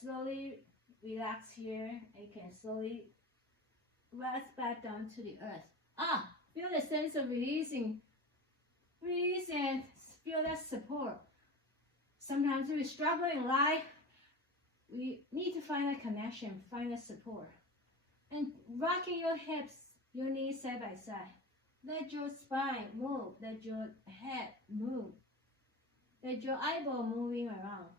Slowly relax here, and you can slowly rest back down to the earth. Feel the sense of releasing. Release and feel that support. Sometimes we struggle in life. We need to find a connection, find a support. And rocking your hips, your knees side by side. Let your spine move, let your head move. Let your eyeball moving around.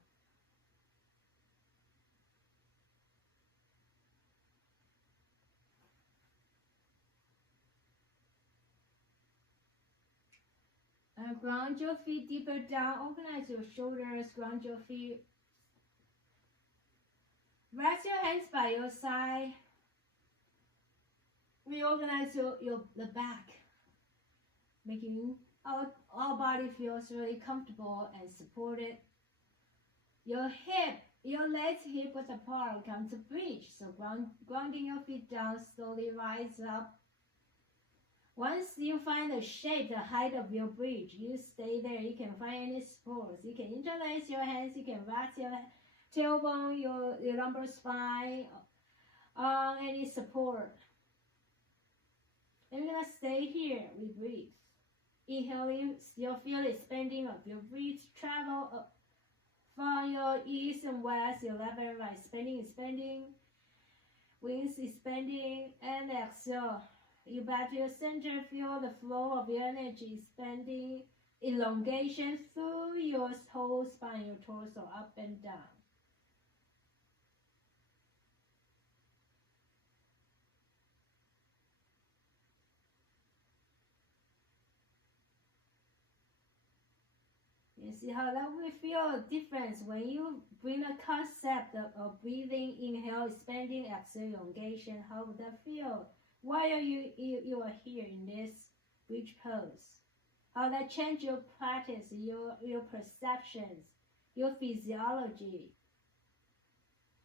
Ground your feet deeper down. Organize your shoulders. Ground your feet. Rest your hands by your side. Reorganize the back, making our body feels really comfortable and supported. Your legs hip width apart. Come to bridge. So grounding your feet down. Slowly rise up. Once you find the shape, the height of your bridge, you stay there. You can find any supports. You can interlace your hands. You can rest your tailbone, your lumbar spine, any support. And we're going to stay here. We breathe. Inhaling, still feel the expanding of your breath. Travel up from your east and west, your left and right. Expanding. Wings expanding. And exhale. You back to your center, feel the flow of your energy expanding, elongation through your whole spine, your torso, up and down. You see how that will feel a difference when you bring a concept of breathing, inhale, expanding, exhale, elongation. How would that feel? Why are you are here in this bridge pose? How that change your practice, your perceptions, your physiology,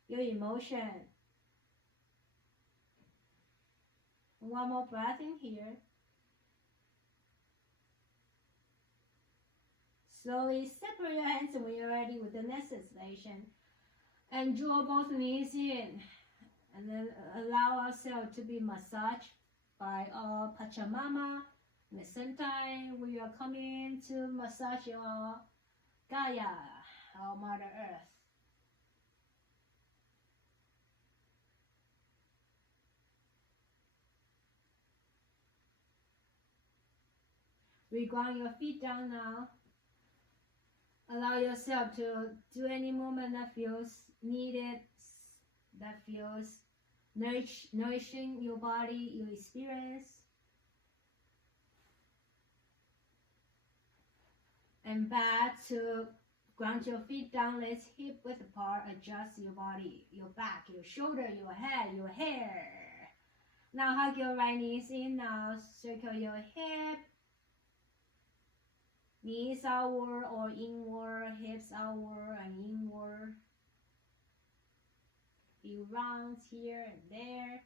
your emotion. One more breath in here. Slowly separate your hands when you're ready with the next exhalation. And draw both knees in. And then allow ourselves to be massaged by our Pachamama. At the same time, we are coming to massage our Gaia, our Mother Earth. We ground your feet down now. Allow yourself to do any movement that feels needed, that feels nourishing your body, your experience. And back to ground your feet down, let's hip width apart, adjust your body, your back, your shoulder, your head, your hair. Now hug your right knees in, now circle your hip. Knees outward or inward, hips outward and inward. Few rounds here and there.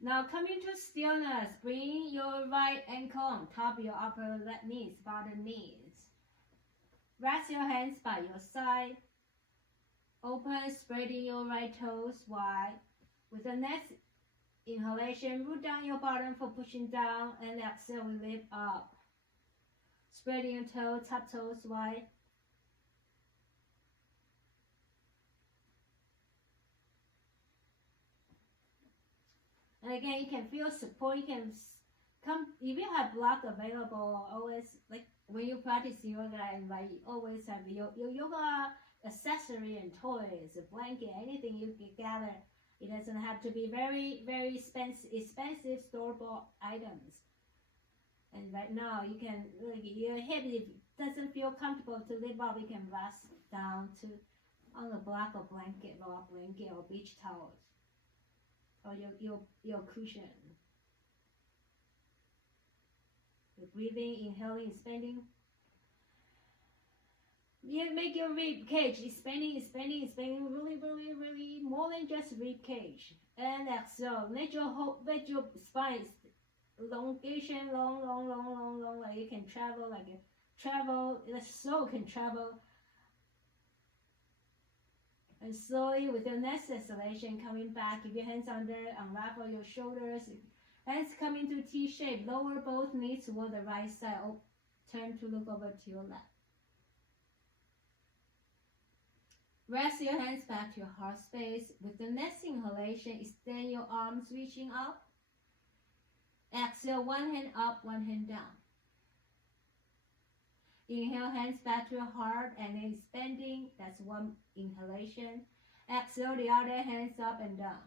Now coming to stillness, bring your right ankle on top of your upper left knees, bottom knees. Rest your hands by your side. Open, spreading your right toes wide. With the next inhalation, root down your bottom for pushing down, and exhale, we lift up. Spreading your toes, top toes wide. And again, you can feel support. You can come if you have block available. Always, like when you practice yoga, and like you always have your yoga accessory and toys, a blanket, anything you can gather. It doesn't have to be very expensive store-bought items. And right now, you can your hip, if it doesn't feel comfortable to lift up, you can rest down to on a block or blanket, raw blanket or beach towels, or your cushion. You're breathing, inhaling, expanding. You make your rib cage expanding, really more than just rib cage. And exhale, let your spine elongation, long, like you can travel, the soul can travel. And slowly with your next exhalation, coming back, keep your hands under, unravel your shoulders. Hands coming to T shape, lower both knees toward the right side, turn to look over to your left. Rest your hands back to your heart space. With the next inhalation, extend your arms reaching up. Exhale, one hand up, one hand down. Inhale, hands back to your heart and then expanding. That's one inhalation. Exhale, the other hands up and down.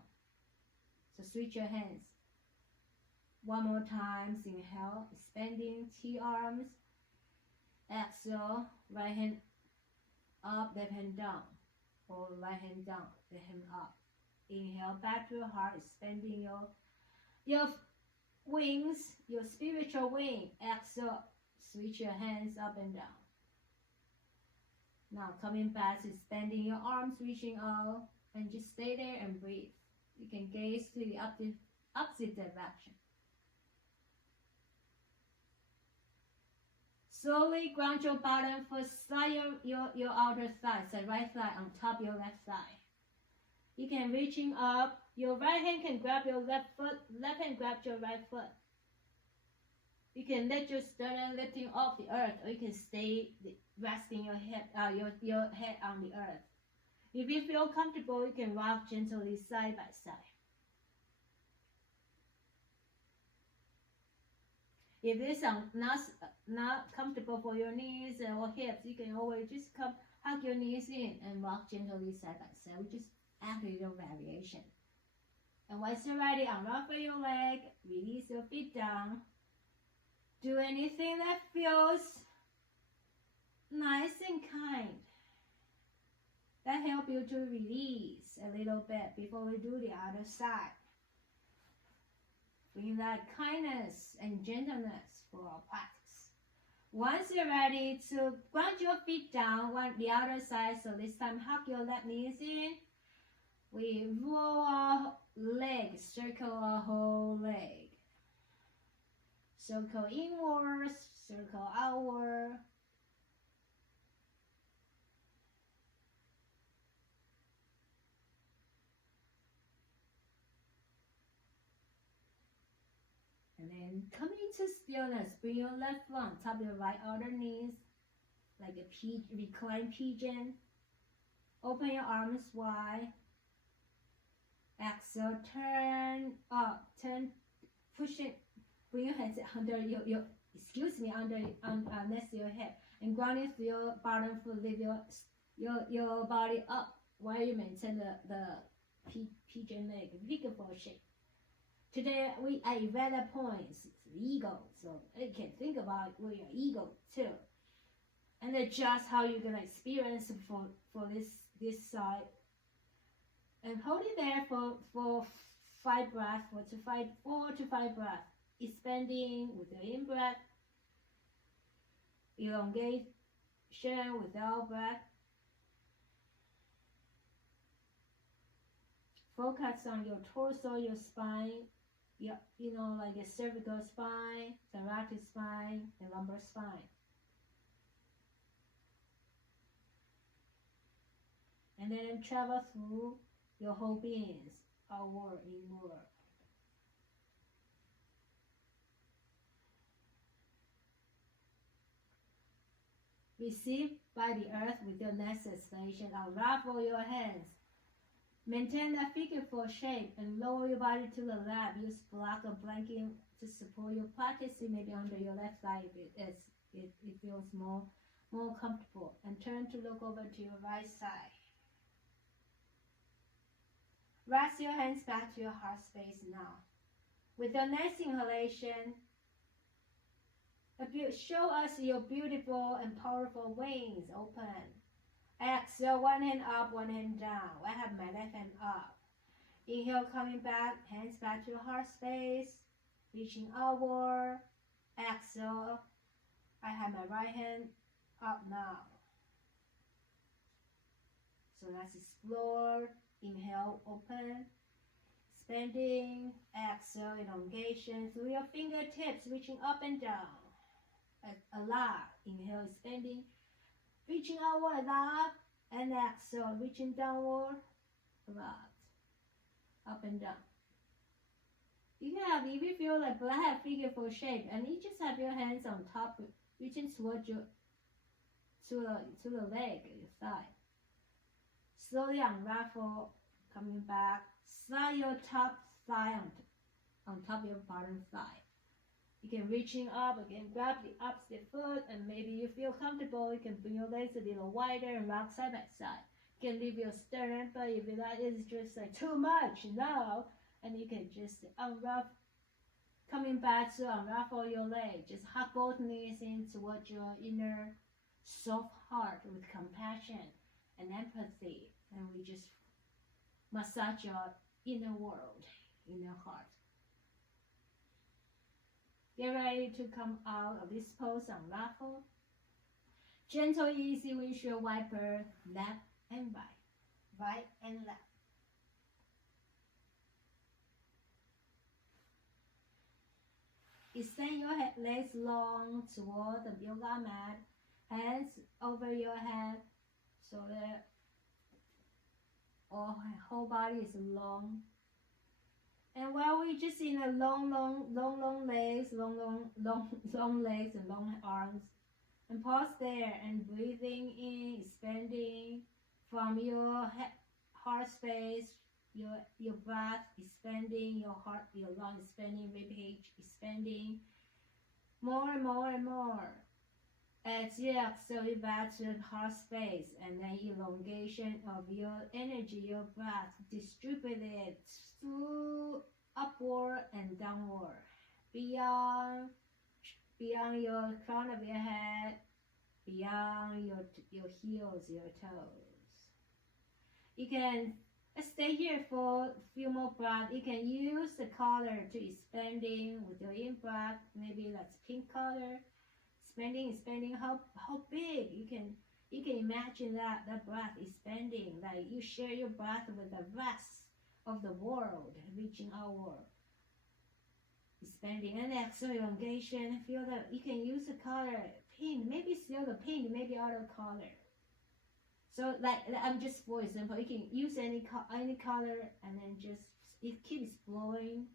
So switch your hands. One more time. Inhale, expanding, T arms. Exhale, right hand up, left hand down. Or right hand down, left hand up. Inhale, back to your heart, expanding your wings, your spiritual wing. Exhale, switch your hands up and down. Now coming back, expanding your arms, reaching out, and just stay there and breathe. You can gaze to the opposite direction. Slowly ground your bottom foot, slide your outer thigh, so right thigh on top of your left thigh. You can reaching up. Your right hand can grab your left foot, left hand grab your right foot. You can let your sternum lifting off the earth, or you can stay resting your head on the earth. If you feel comfortable, you can rock gently side by side. If it's not comfortable for your knees or hips, you can always just hug your knees in and rock gently side by side. We just add a little variation. And once you're ready, unruffle your leg, release your feet down. Do anything that feels nice and kind. That helps you to release a little bit before we do the other side. Bring that kindness and gentleness for our practice. Once you're ready to ground your feet down, the other side, so this time hug your left knees in. We roll our legs, circle our whole leg. Circle inward, circle outward. And then coming to stillness, bring your left foot on top of your right outer knees, like a reclined pigeon. Open your arms wide. Exhale, turn up, push it, Bring your hands under your excuse me, next to your head, and grounding through your bottom foot. Lift your body up while you maintain the pigeon leg, beautiful shape. Today we at Evada points ego, so you can think about your ego too, and adjust how you're gonna experience for this side, and hold it there for 5 breaths, 4 to 5 breaths. Expanding with your in breath, elongation with out breath. Focus on your torso, your spine, like a cervical spine, thoracic spine, and lumbar spine. And then travel through your whole beings, outward, inward. Receive by the earth with your next exhalation. Unravel your hands. Maintain a figure 4 shape and lower your body to the left. Use block or blanket to support your practice. Maybe under your left side if it feels more comfortable. And turn to look over to your right side. Rest your hands back to your heart space now. With your next inhalation, show us your beautiful and powerful wings open. Exhale, one hand up, one hand down. I have my left hand up. Inhale, coming back, hands back to your heart space, reaching outward. Exhale, I have my right hand up now. So let's explore. Inhale, open. Expanding. Exhale, elongation through your fingertips, reaching up and down. A lot. Inhale, expanding, reaching outward, up, and exhale, reaching downward, a lot, up and down. You can have, if you feel like black figure 4 shape, and you just have your hands on top, reaching towards your to the leg, your thigh. Slowly unravel, coming back. Slide your top thigh on top of your bottom thigh. You can reaching up, again, grab the opposite foot, and maybe you feel comfortable, you can bring your legs a little wider and rock side by side. You can leave your sternum, but if that is just like too much now, and you can just unravel, coming back to unravel your leg. Just hug both knees in towards your inner soft heart with compassion and empathy, and we just massage your inner world, inner heart. Get ready to come out of this pose, unravel. Gentle, easy windshield wiper, left and right, right and left. Extend your legs long toward the yoga mat, hands over your head so that whole body is long. And while we just in a long legs, long legs and long arms, and pause there and breathing in, expanding from your heart space, your breath expanding, your heart, your lung expanding, ribcage expanding, more and more and more. As you exhale back to heart space, and then elongation of your energy, your breath distributed through upward and downward, beyond your crown of your head, beyond your heels, your toes. You can stay here for a few more breaths. You can use the color to expanding with your in breath. Maybe that's pink color. Expanding, how big you can imagine that breath expanding, like you share your breath with the rest of the world, reaching outward, expanding. And exhale, elongation. Feel that you can use the color pink, maybe still the pink, maybe other color. So like I'm just, for example, you can use any color, and then just it keeps blowing.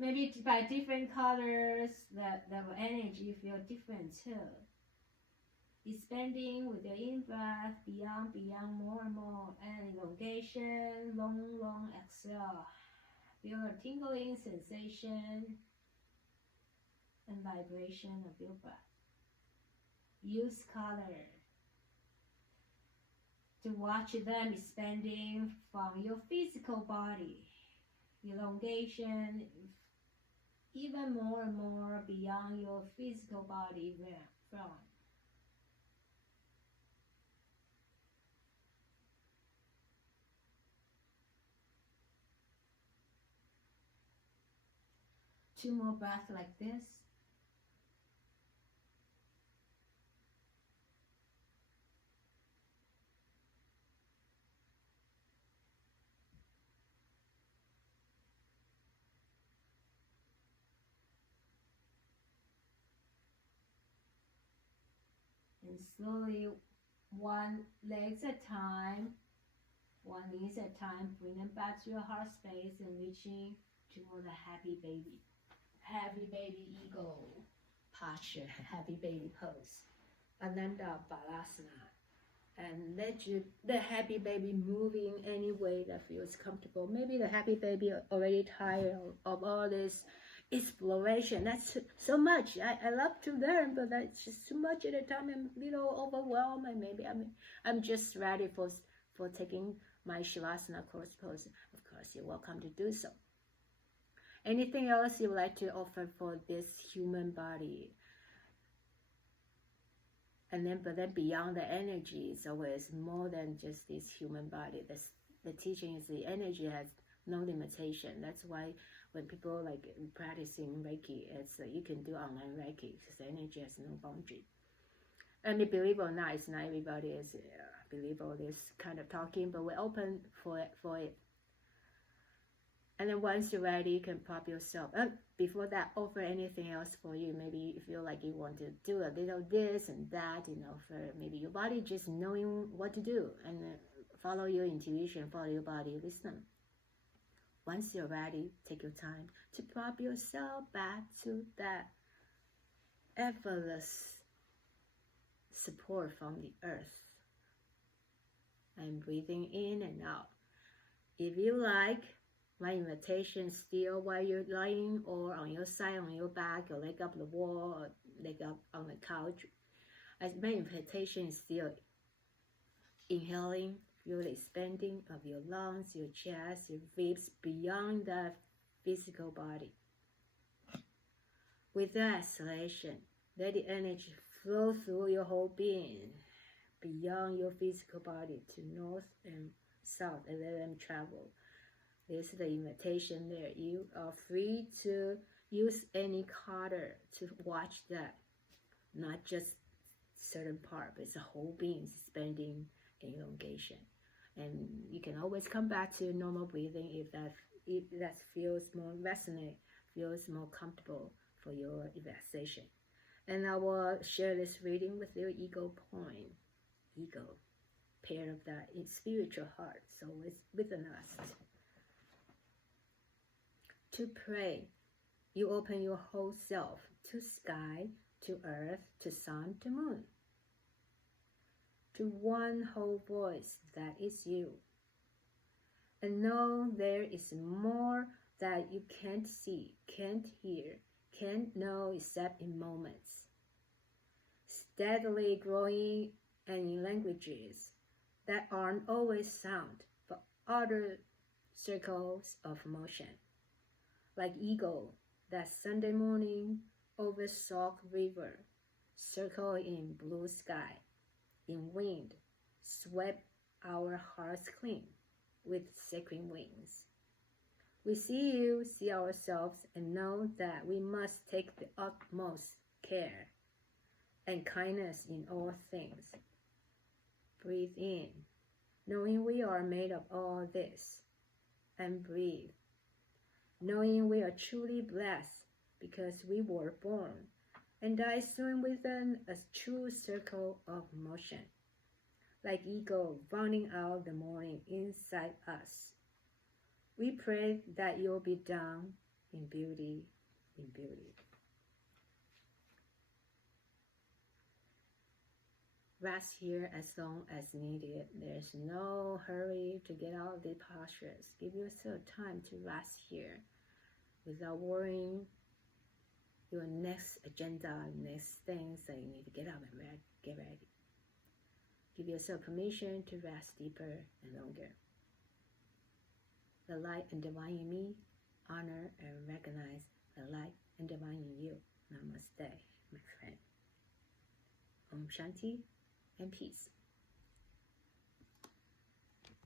Maybe by different colors, the energy feel different too. Expanding with your in-breath, beyond, more and more. And elongation, long exhale. Feel a tingling sensation and vibration of your breath. Use color to watch them expanding from your physical body. Elongation, even more and more beyond your physical body from. Two more breaths like this. And slowly, one leg at a time, one knee at a time, bring them back to your heart space and reaching toward a happy baby. Happy baby eagle posture, happy baby pose. Ananda Balasana. And let the happy baby move in any way that feels comfortable. Maybe the happy baby already tired of all this exploration. That's so much. I love to learn, but that's just too much at a time. I'm a little overwhelmed, and maybe I'm just ready for taking my Shavasana cross pose. Of course, you're welcome to do so. Anything else you would like to offer for this human body? And then, but then beyond the energy, it's always more than just this human body. The teaching is the energy has no limitation. That's why when people like practicing Reiki, it's you can do online Reiki because the energy has no boundary. And believe it or not, it's not everybody is believe all this kind of talking, but we're open for it. And then once you're ready, you can pop yourself. Before that, offer anything else for you. Maybe you feel like you want to do a little this and that, for maybe your body just knowing what to do. And follow your intuition, follow your body, listen. Once you're ready, take your time to pop yourself back to that effortless support from the earth. And breathing in and out. If you like, my invitation still while you're lying or on your side, on your back, or leg up the wall, or leg up on the couch. My invitation is still inhaling, feel the expanding of your lungs, your chest, your ribs beyond the physical body. With the exhalation, let the energy flow through your whole being, beyond your physical body to north and south, and let them travel. This is the invitation there. You are free to use any color to watch that, not just certain part, but it's a whole being expanding elongation. And you can always come back to normal breathing if that feels more resonant, feels more comfortable for your relaxation. And I will share this reading with your ego point, ego, pair of that in spiritual heart. So it's within us. To pray, you open your whole self to sky, to earth, to sun, to moon. To one whole voice that is you. And know there is more that you can't see, can't hear, can't know except in moments. Steadily growing and in languages that aren't always sound, but other circles of motion. Like eagle that Sunday morning over Sauk River, circle in blue sky, in wind, swept our hearts clean with sacred wings. We see you, see ourselves, and know that we must take the utmost care and kindness in all things. Breathe in, knowing we are made of all this, and breathe, knowing we are truly blessed because we were born and die soon within a true circle of motion, like eagle rounding out the morning inside us. We pray that you'll be done in beauty, in beauty. Rest here as long as needed. There's no hurry to get out of the postures. Give yourself time to rest here without worrying your next agenda, next things that you need to get up and get ready. Give yourself permission to rest deeper and longer. The light and divine in me, honor and recognize the light and divine in you. Namaste, my friend. Om Shanti and peace.